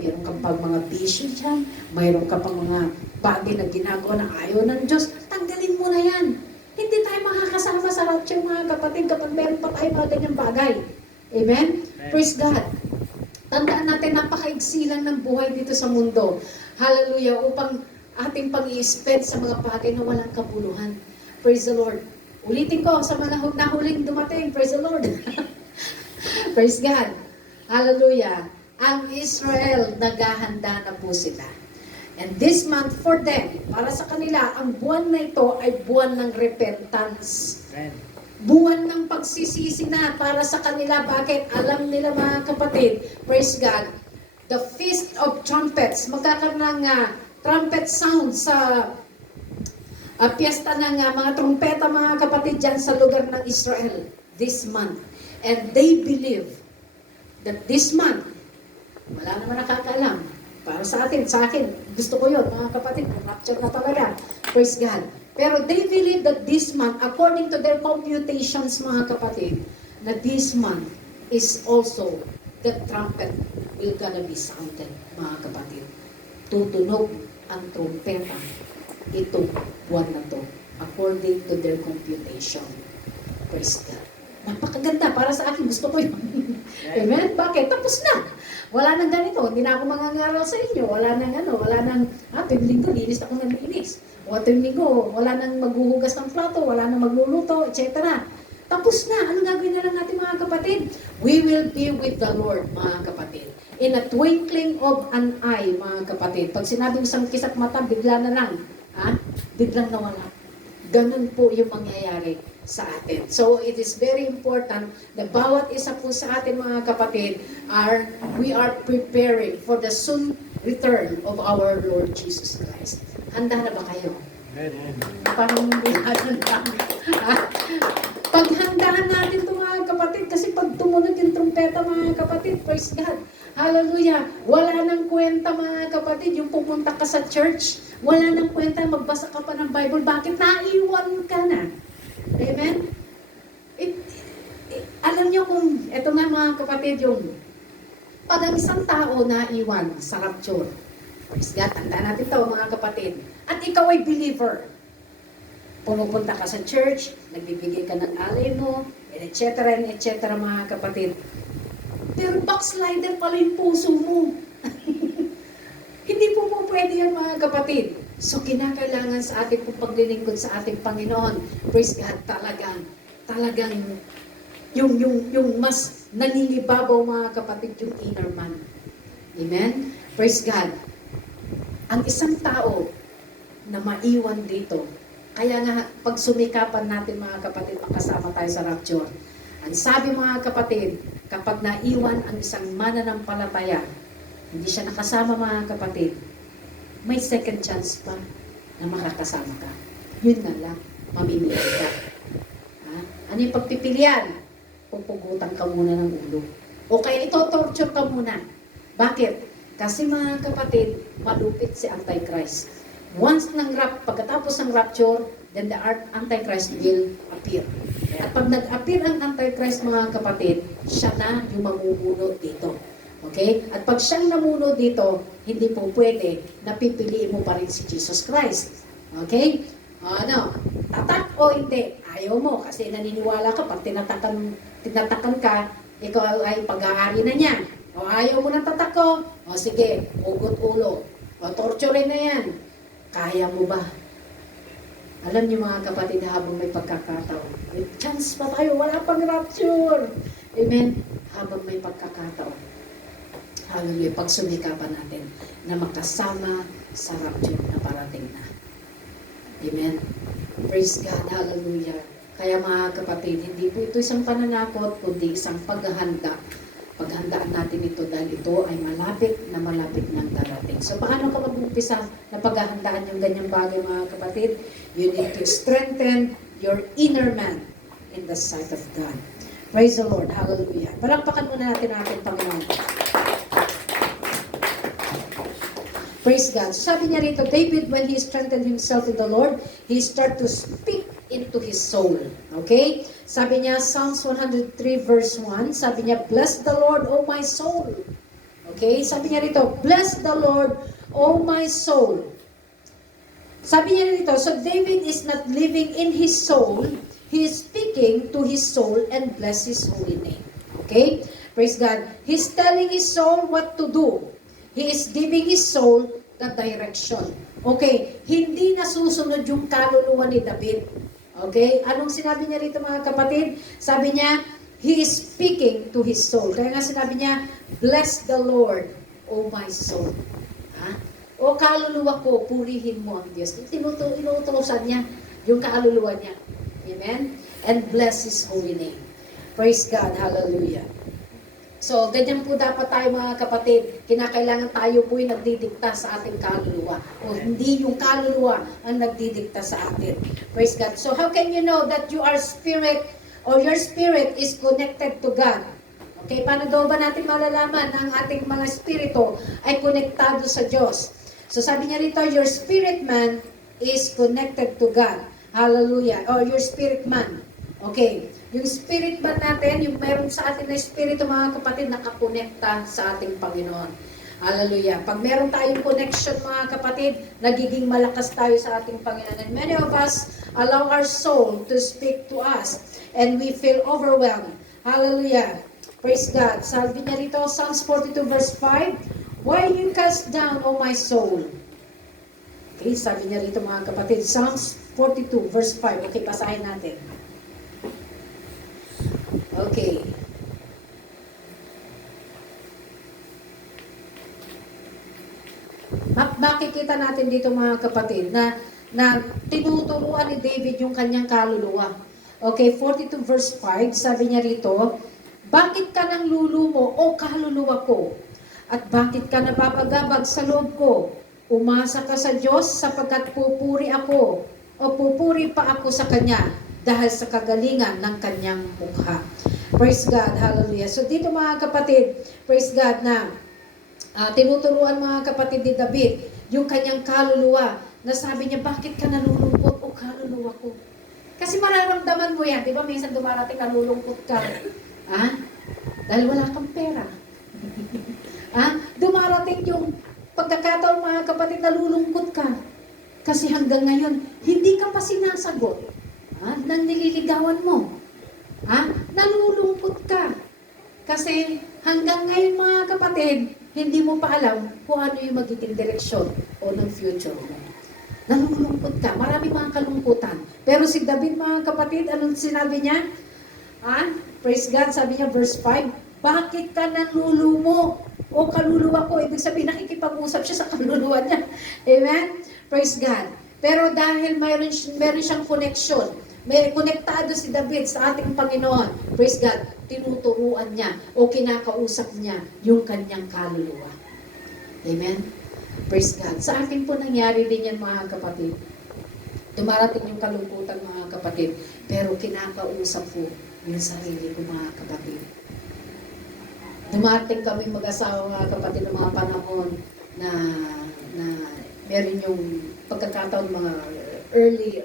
mayroon ka pang mga bisyo dyan, mayroon ka pang mga bagay na ginagawa na ayaw ng Diyos, tanggalin mo na yan. Hindi tayo makakasama sa rapture mga kapatid kapag mayroon pa tayo mga ganyang bagay. Amen? Praise God. Tandaan natin, napakaigsi lang ng buhay dito sa mundo. Hallelujah. Upang ating pag-i-spend sa mga bagay na walang kabuluhan. Praise the Lord. Ulitin ko sa mga nahuling dumating. Praise the Lord. Praise God. Hallelujah. Ang Israel, naghahanda na po sila. And this month for them, para sa kanila, ang buwan na ito ay buwan ng repentance. Amen. Buwan ng pagsisisi na para sa kanila. Bakit? Alam nila mga kapatid, praise God, the Feast of Trumpets, magkakaroon ng trumpet sound sa piyesta ng mga trumpeta mga kapatid dyan sa lugar ng Israel this month. And they believe that this month, wala naman nakakaalam. Para sa akin, gusto ko yun mga kapatid, rapture na talaga. Praise God. Pero they believe that this month, according to their computations mga kapatid, na this month is also the trumpet will gonna be sounded mga kapatid. Tutunog ang trumpeta itong buwan na to according to their computation. Praise God. Napakaganda. Para sa akin, gusto ko yun. Amen? Bakit? Tapos na. Wala nang ganito. Hindi na ako mangangaral sa inyo. Wala nang tuwing linggo, linis ako ng linis. O tuwing linggo, wala nang maghuhugas ng plato, wala nang magluluto, etc. Tapos na. Anong gagawin na lang natin mga kapatid? We will be with the Lord, mga kapatid. In a twinkling of an eye, mga kapatid. Pag sinabing isang kisap mata, bigla na lang. Biglang nawala. Ganun po yung mangyayari sa atin. So, it is very important na bawat isa po sa atin mga kapatid we are preparing for the soon return of our Lord Jesus Christ. Handa na ba kayo? Amen. Parang hindi handa. Paghandaan natin ito mga kapatid kasi pag tumunog yung trumpeta mga kapatid, praise God, Hallelujah. Wala nang kwenta mga kapatid, yung pupunta ka sa church, wala nang kwenta, magbasa ka pa ng Bible, bakit naiwan ka na? Amen? Alam niyo kung, eto nga mga kapatid, yung pag ang isang tao naiwan sa rapture, praise God, tanda natin to mga kapatid, at ikaw ay believer, pumupunta ka sa church, nagbibigay ka ng alay mo, etc. mga kapatid. Pero backslider pala yung puso mo. Hindi po pwede yan mga kapatid. So kinakailangan sa ating paglilingkod sa ating Panginoon, praise God, talagang yung mas nangingibabaw mga kapatid yung inner man. Amen? Praise God. Ang isang tao na maiwan dito, kaya nga, pag sumikapan natin mga kapatid, makasama tayo sa rapture. Ang sabi mga kapatid, kapag naiwan ang isang mananampalataya, hindi siya nakasama mga kapatid, may second chance pa na makakasama ka. Yun na lang, mamimili ka. Ha? Ano yung pagpipilian? Pupugutan ka muna ng ulo. O kaya ito-torture ka muna. Bakit? Kasi mga kapatid, malupit si Antichrist. Once pagkatapos ng rapture, then the Antichrist will appear. At pag nag-appear ang Antichrist mga kapatid, siya na yung mamumuno dito. Okay? At pag siyang namuno dito, hindi po pwede na pipiliin mo pa rin si Jesus Christ. Okay? Tatak o hindi? Ayaw mo kasi naniniwala ka pag tinatakan ka, ikaw ay pag-aari na niya. O ayaw mo ng tatak ko? O sige, ugot ulo. O torture na yan. Kaya mo ba? Alam niyo mga kapatid, habang may pagkakataon, may chance pa tayo, wala pang rapture. Amen? Habang may pagkakataon. Hallelujah, pagsumikapan natin na makasama sa rapture na parating na. Amen? Praise God, hallelujah. Kaya mga kapatid, hindi po ito isang pananakot, kundi isang paghahanda. Paghandaan natin ito dahil ito ay malapit ng darating. So paano ka mag-umpisa na paghahandaan yung ganyang bagay mga kapatid? You need to strengthen your inner man in the sight of God. Praise the Lord. Hallelujah. Palakpakan muna natin ang ating Panginoon. Praise God. Sabi niya rito, David, when he strengthened himself in the Lord, he started to speak into his soul. Okay? Sabi niya, Psalms 103 verse 1, sabi niya, bless the Lord, O my soul. Okay? Sabi niya rito, bless the Lord, O my soul. Sabi niya rito, so David is not living in his soul, he is speaking to his soul and bless his holy name. Okay? Praise God. He's telling his soul what to do. He is giving his soul the direction. Okay, hindi nasusunod yung kaluluwa ni David. Okay, anong sinabi niya rito mga kapatid? Sabi niya, he is speaking to his soul. Kaya nga sinabi niya, bless the Lord, O my soul. Ha? O kaluluwa ko, purihin mo ang Diyos. Inuutosan niya yung kaluluwa niya. Amen? And bless His holy name. Praise God. Hallelujah. So, ganyan po dapat tayo mga kapatid. Kinakailangan tayo po'y nagdidikta sa ating kaluluwa. O hindi yung kaluluwa ang nagdidikta sa atin. Praise God. So, how can you know that you are spirit or your spirit is connected to God? Okay, paano daw ba natin malalaman na ang ating mga spirito ay konektado sa Diyos? So, sabi niya rito, your spirit man is connected to God. Hallelujah. Or your spirit man. Okay. Yung spirit man natin, yung meron sa atin na spirito mga kapatid, nakakonekta sa ating Panginoon. Hallelujah. Pag meron tayong connection mga kapatid, nagiging malakas tayo sa ating Panginoon. And many of us allow our soul to speak to us and we feel overwhelmed. Hallelujah. Praise God. Sabi niya rito, Psalms 42 verse 5, why you cast down, O my soul? Okay, sabi niya rito mga kapatid, Psalms 42 verse 5. Okay, basahin natin. Okay. Makikita natin dito mga kapatid na tinuturuan ni David yung kanyang kaluluwa. Okay, 42 verse 5, sabi niya rito, bakit ka nang lulumo o kaluluwa ko? At bakit ka napapagabag sa loob ko? Umasa ka sa Diyos sapagkat pupuri ako o pupuri pa ako sa Kanya dahil sa kagalingan ng Kanyang mukha. Praise God. Hallelujah. So dito mga kapatid, praise God na tinuturuan mga kapatid ni David yung kanyang kaluluwa na sabi niya, bakit ka nalulungkot o kaluluwa ko? Kasi mararamdaman mo yan. Di ba minsan dumarating nalulungkot ka? Dahil wala kang pera. Dumarating yung pagkakataon mga kapatid, nalulungkot ka. Kasi hanggang ngayon, hindi ka pa sinasagot ng nililigawan mo. Nalulungkot ka. Kasi hanggang ngayon mga kapatid, hindi mo pa alam kung ano yung magiging direksyon o ng future mo. Nalulungkot ka. Marami mga kalungkutan. Pero si David mga kapatid, anong sinabi niya? Praise God, sabi niya verse 5, bakit ka nalulumo o kaluluwa ko? Ibig sabihin, nakikipag-usap siya sa kaluluwa niya. Amen? Praise God. Pero dahil meron siyang connection, may konektado si David sa ating Panginoon, praise God, tinuturuan niya o kinakausap niya yung kanyang kaluluwa. Amen? Praise God. Sa atin po nangyari din yan mga kapatid. Dumarating yung kalungkutan mga kapatid, pero kinakausap po yung sarili ko mga kapatid. Dumating kami mag-asawa mga kapatid ng mga panahon na meron yung pagkakataon mga early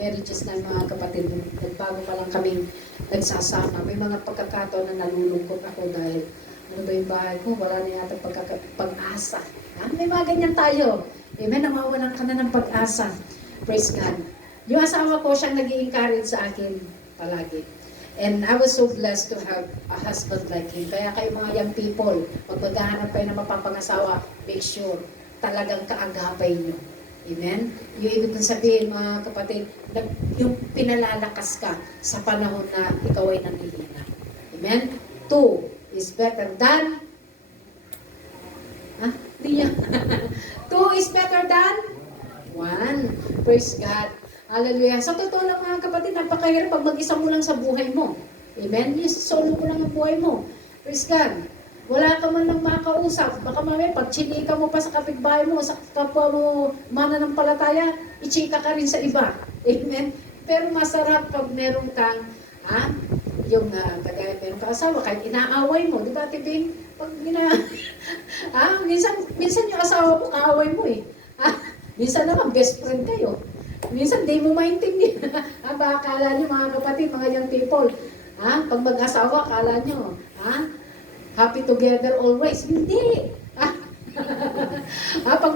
marriages na mga kapatid. Nagbago pa lang kaming nagsasama. May mga pagkakataon na nalulungkot ako dahil ano ba yung bahay ko? Wala na yata pag-asa. May mga ganyan tayo. Amen? Nawawalan ka na ng pag-asa. Praise God. Yung asawa ko siyang nag-i-encourage sa akin palagi. And I was so blessed to have a husband like him. Kaya kayo mga young people, pag maghahanap kayo ng mapapangasawa, make sure talagang kaagapay nyo. Amen? Yung ibig kong sabihin mga kapatid, yung pinalalakas ka sa panahon na ikaw ay nanghihina. Amen? 2 is better than 2 is better than 1. Praise God. Hallelujah. Sa totoo lang mga kapatid, napakahirap pag mag-isa mo lang sa buhay mo. Amen? Solo mo lang ang buhay mo. Praise God. Wala ka man lang makausap. Baka mamaya, pag chinika mo pa sa kapitbahay mo, sa kapwa mo mananampalataya, ichika ka rin sa iba. Amen? Pero masarap pag meron kang, kagaya meron kang asawa, kahit inaaway mo, di ba, Tibing? Pag minsan yung asawa mo, kaaway mo eh. Minsan naman, best friend kayo. Minsan, di mo maintindihan. Baka akala nyo mga kapatid, mga young people, pag mag-asawa, akala nyo, happy together always. Hindi. Pag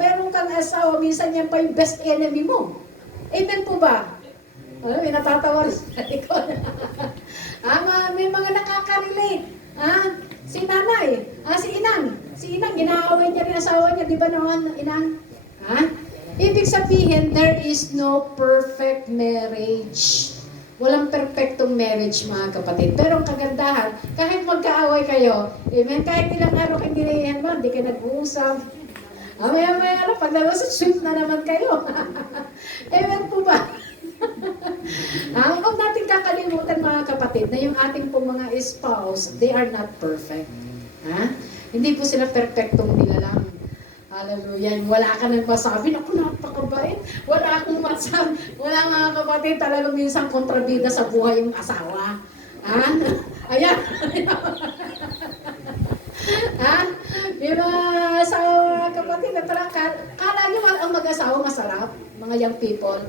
meron kang asawa, minsan yan pa yung best enemy mo. Amen po ba? May natatawa rin sa likod. May mga nakaka-relate. Si nanay, si inang. Si inang, ginaaway niya rin asawa niya. Di ba naman, inang? Ibig sabihin, there is no perfect marriage. Walang perfectong marriage mga kapatid. Pero ang kagandahan, kahit magkaaway kayo, amen, kahit ilang araw kayo ginayahan mo, hindi kayo nag-uusap. Maya-maya lang, pag nag-uusap, shoot na naman kayo. Amen po ba? Huwag natin kakalimutan mga kapatid na yung ating pong mga spouse, they are not perfect. Hindi po sila perfectong nilalang. Hallelujah. Wala ka nang masabi. Naku, napakabait. Wala akong masabi. Wala mga kapatid, talagang minsan kontrabida sa buhay yung asawa. Ayan. Yung mga asawa, kapatid, kala nyo ang mag-asawa masarap, mga young people.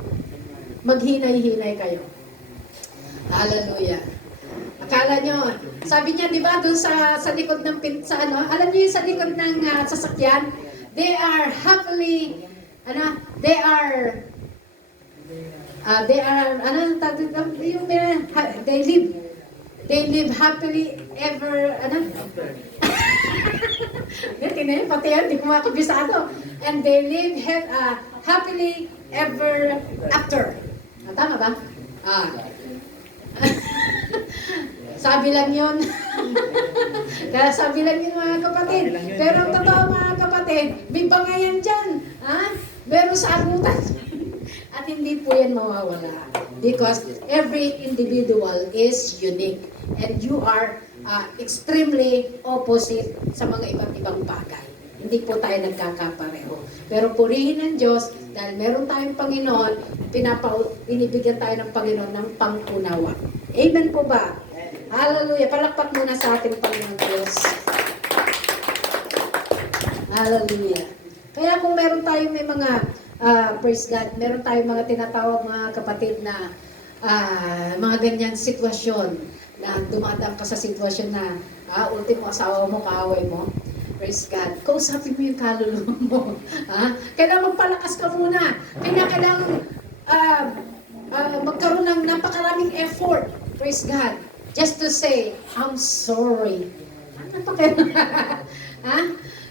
Maghinay-hinay kayo. Hallelujah. Akala nyo, sabi niya, di ba, dun sa likod ng alam niyo yung sa likod ng sasakyan, they are happily, they live happily ever, pati yan, di ko makabisado. And they live happily ever after. Tama ba? Sabi lang yun. Kaya sabi lang yun mga kapatid. Pero ang totoo mga kapatid, may bangayan dyan. Meron sagutan. At hindi po yan mawawala. Because every individual is unique. And you are extremely opposite sa mga iba't ibang bagay. Hindi po tayo nagkakapareho. Pero purihin ng Diyos, dahil meron tayong Panginoon, binibigyan tayo ng Panginoon ng pang-unawa. Amen po ba? Hallelujah. Palakpak muna sa ating Panginoon Diyos. Hallelujah. Kaya kung meron tayong may mga, praise God, meron tayong mga tinatawag mga kapatid na mga ganyang sitwasyon na dumadang ka sa sitwasyon na ultimo asawa mo, kaaway mo. Praise God. Kausapin mo yung kaluluwa mo. Kailangan magpalakas ka muna. Kailangan magkaroon ng napakaraming effort. Praise God. Just to say, I'm sorry.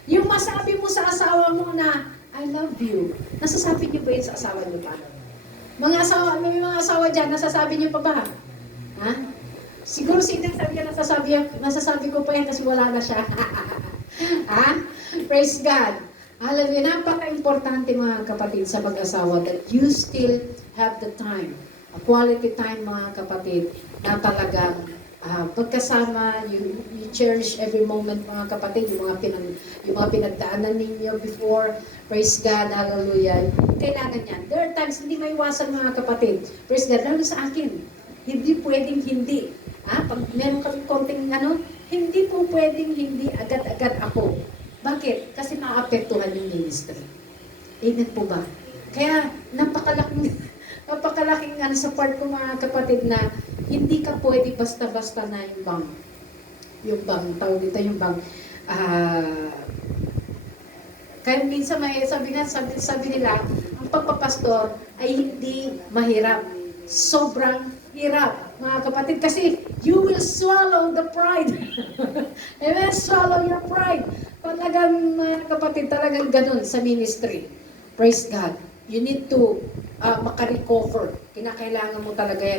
Yung masabi mo sa asawa mo na, I love you. Nasasabi niyo ba yun sa asawa niyo pa? May mga asawa dyan, nasasabi niyo pa ba? Siguro si Eden sabi ka, nasasabi ko pa yan kasi wala na siya. Praise God. Hallelujah. Napaka-importante mga kapatid sa mag-asawa that you still have the time. A quality time mga kapatid na talagang pagkasama, you cherish every moment mga kapatid, yung mga pinagdaanan ninyo before, praise God, hallelujah. Kailangan yan. There are times hindi maiwasan mga kapatid. Praise God, lalo sa akin. Hindi pwedeng hindi. Pag meron kami konting hindi po pwedeng hindi agad-agad ako. Bakit? Kasi maapektuhan yung ministry. Amen po ba? Kaya napakalaking sa part ko mga kapatid na hindi ka pwede basta-basta na yung bang, tawag dito yung bang, kaya minsan sabi nila, ang pagpapastor ay hindi mahirap. Sobrang hirap, mga kapatid, kasi you will swallow the pride. Amen? Swallow your pride. Talagang, mga kapatid, talagang ganun sa ministry. Praise God. You need to makarecover. Kinakailangan mo talaga yan.